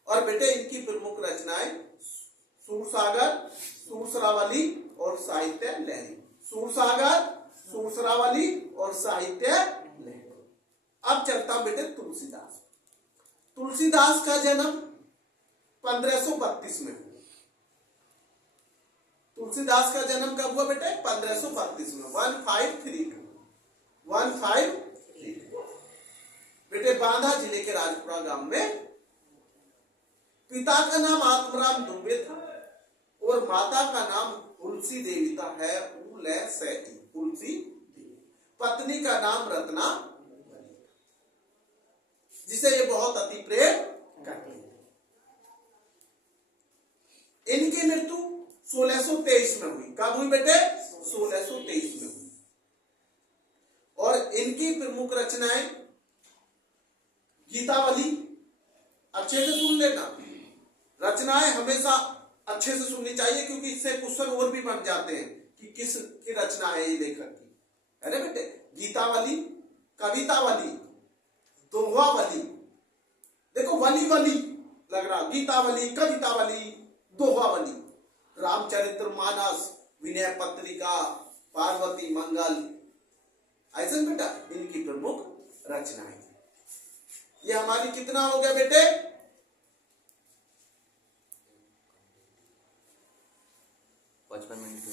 और बेटे इनकी प्रमुख रचनाएं सूरसागर, सूरसरावली और साहित्य लहरी। सूरसागर, सूरसरावली और साहित्य लहरी। अब चलता हूं बेटे तुलसीदास। तुलसीदास का जन्म 1532 में हुआ। तुलसीदास का जन्म कब हुआ बेटे? 1532 में, 1532 बेटे बांदा जिले के राजपुरा गांव में। पिता का नाम आत्मराम दुबे था और माता का नाम तुलसी देविता है, तुलसी देवी। पत्नी का नाम रत्ना, जिसे ये बहुत अति प्रेम करते हैं। इनकी मृत्यु 1623 में हुई। कब हुई बेटे? 1623 में हुई। और इनकी प्रमुख रचनाएं गीतावली, अच्छे से सुन लेना, रचनाएं हमेशा अच्छे से सुननी चाहिए, क्योंकि इससे क्वेश्चन और भी बन जाते हैं कि किस की रचना है ये लेखक की। है ना बेटे, गीतावली, कवितावली, दोहावली। देखो वली वली लग रहा, गीतावली, कवितावली, दोहावली, रामचरितमानस, विनय पत्रिका, पार्वती मंगल, ऐसे बेटा इनकी प्रमुख रचनाएं। ये हमारी कितना हो गया बेटे? 55 मिनट।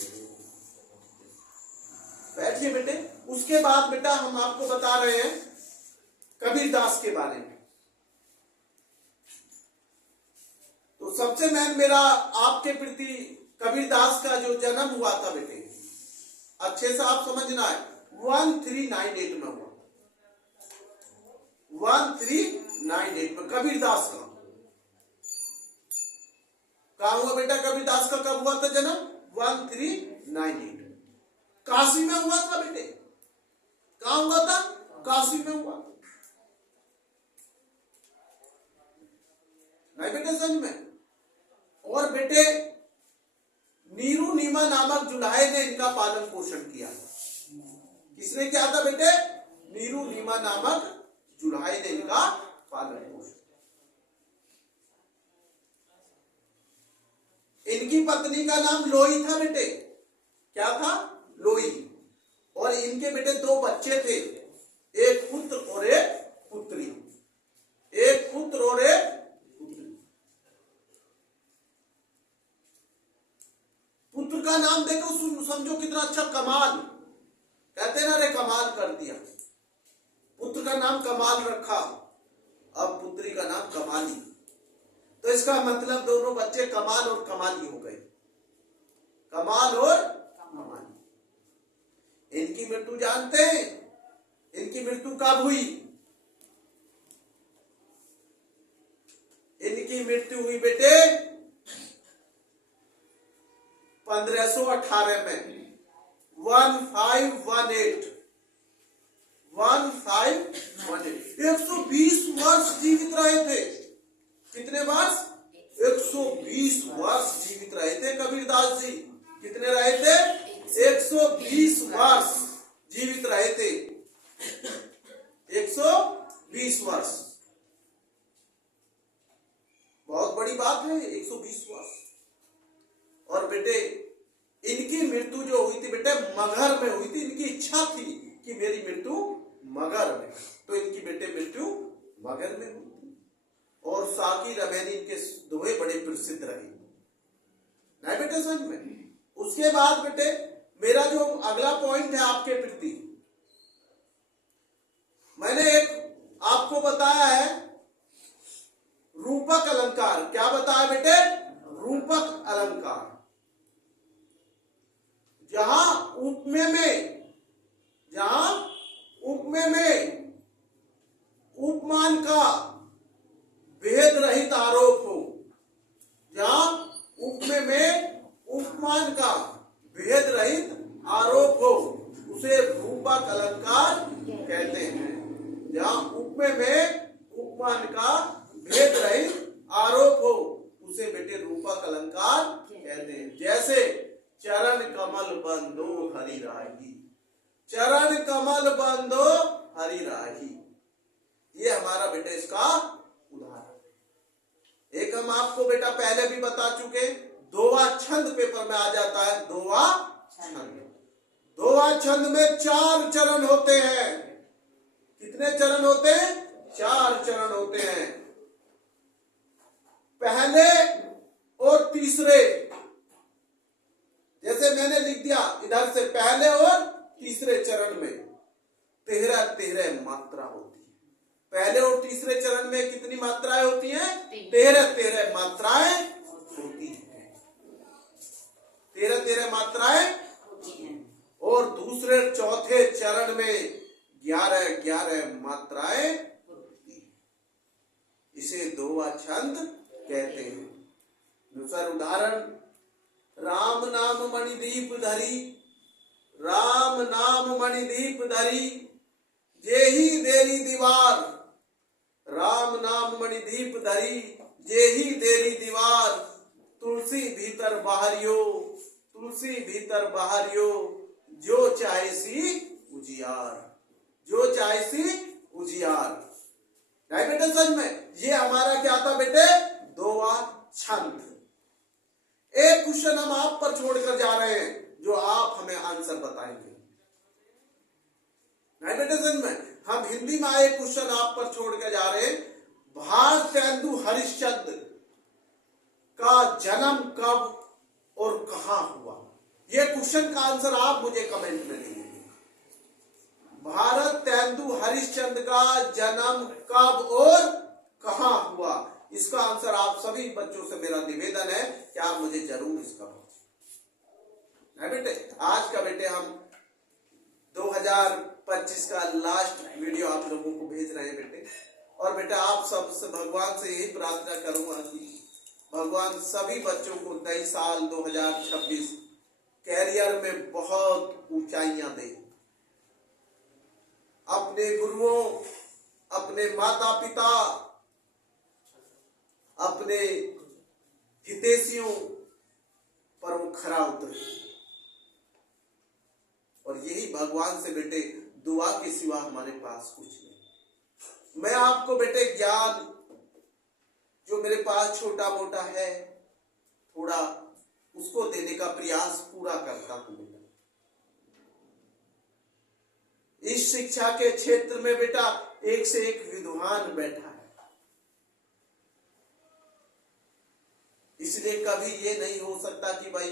बैठिए बेटे। उसके बाद बेटा हम आपको बता रहे हैं कबीरदास के बारे में। तो सबसे मेन मेरा आपके प्रति कबीरदास का जो जन्म हुआ था बेटे, अच्छे से आप समझना है, 1398 में हुआ। 1398 में कबीरदास का कहा हुआ बेटा? कबीरदास का कब हुआ था जन्म? 1398 काशी में हुआ था बेटे। कहां हुआ था? काशी में हुआ। नहीं बेटे समझ में? और बेटे नीरू नीमा नामक जुलाहे ने इनका पालन पोषण किया। किसने किया था बेटे? नीरू नीमा नामक जुलाहे ने इनका पालन पोषण। इनकी पत्नी का नाम लोई था बेटे। क्या था? लोई। और इनके बेटे 2 बच्चे थे, एक पुत्र और एक पुत्री। एक पुत्र और एक पुत्री। पुत्र का नाम देखो, समझो कितना अच्छा, कमाल। कहते ना रे कमाल कर दिया। पुत्र का नाम कमाल रखा, अब पुत्री का नाम कमाली। तो इसका मतलब दोनों बच्चे कमाल और कमाली हो गए। कमाल और कमाली। इनकी मृत्यु जानते हैं? इनकी मृत्यु कब हुई? इनकी मृत्यु हुई बेटे 1518 में। 1518 120 वर्ष जीवित रहे थे। कितने वर्ष? 120 वर्ष जीवित रहे थे कबीरदास जी। कितने रहे थे? 120 वर्ष जीवित रहे थे। 120 वर्ष बहुत बड़ी बात है, 120 वर्ष। और बेटे इनकी मृत्यु जो हुई थी बेटे मगहर में हुई थी। इनकी इच्छा थी कि मेरी मृत्यु मगहर में, तो इनकी बेटे मृत्यु मगहर में हुई थी। और साकी रमैनी इनके दोहे बड़े प्रसिद्ध रहे। नहीं बेटे समझ में? उसके बाद बेटे मेरा जो अगला पॉइंट है आपके प्रति, मैंने एक आपको बताया है रूपक अलंकार। क्या बताया बेटे? रूपक अलंकार। जहां उपमेय में उपमान का भेद रहित आरोप हो। जहां उपमेय में उपमान का भेद रहित आरोप हो, उसे रूपक अलंकार कहते हैं। जहां उपमेय में उपमान का भेद रहित आरोप हो, उसे बेटे रूपक अलंकार कहते हैं। जैसे चरण कमल बंदो हरि राही। चरण कमल बंदो हरि राही, ये हमारा बेटे इसका उदाहरण। एक हम आपको बेटा पहले भी बता चुके, दोहा छंद पेपर में आ जाता है। दोहा छंद। दोहा छंद में 4 चरण होते हैं। कितने चरण होते हैं? 4 चरण होते हैं। पहले और तीसरे, जैसे मैंने लिख दिया इधर से, पहले और तीसरे चरण में 13 मात्रा होती है। पहले और तीसरे चरण में कितनी मात्राएं होती हैं? 13 मात्राएं होती हैं। 13 मात्राएं होती हैं। और दूसरे चौथे चरण में 11 मात्राएं होती हैं। इसे दोहा छंद कहते हैं। दूसरा उदाहरण, राम नाम मणिदीप धरी। राम नाम मणिदीप धरी, जेहि देरी दीवार। राम नाम मणिदीप धरी, जेहि देरी दीवार। तुलसी भीतर बाहरियो, तुलसी भीतर बाहरियो, जो चाहे सी उजियार, जो चाहसी उजियार। नहीं बेटे समझ में? ये हमारा क्या था बेटे? 2 छंद। एक क्वेश्चन हम आप पर छोड़कर जा रहे हैं जो आप हमें आंसर बताएंगे। नहीं बेटे समझ में? हम हिंदी में एक क्वेश्चन आप पर छोड़ के जा रहे हैं। भारतेंदु हरिश्चंद्र का जन्म कब और कहां हुआ? यह क्वेश्चन का आंसर आप मुझे कमेंट में देंगे। भारतेंदु हरिश्चंद्र का जन्म कब और कहां हुआ? इसका आंसर आप सभी बच्चों से मेरा निवेदन है कि आप मुझे जरूर इसका बताएं। बेटे आज का बेटे हम 2025 का लास्ट वीडियो आप लोगों को भेज रहे हैं बेटे। और बेटा आप सबसे भगवान से यही प्रार्थना करूंगा कि भगवान सभी बच्चों को नई साल 2026 कैरियर में बहुत ऊंचाइयां दे। अपने गुरुओं, अपने माता पिता, अपने हितैषियों पर वो खरा उतरे। और यही भगवान से बेटे दुआ के सिवा हमारे पास कुछ नहीं। मैं आपको बेटे ज्ञान जो मेरे पास छोटा मोटा है थोड़ा उसको देने का प्रयास पूरा करता हूं बेटा। इस शिक्षा के क्षेत्र में बेटा एक से एक विद्वान बैठा है, इसलिए कभी ये नहीं हो सकता कि भाई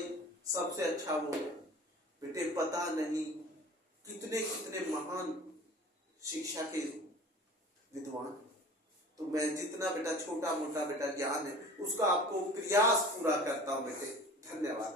सबसे अच्छा वो बेटे। पता नहीं कितने कितने महान शिक्षा के विद्वान। तो मैं जितना बेटा छोटा मोटा बेटा ज्ञान है उसका आपको प्रयास पूरा करता हूं बेटे। धन्यवाद।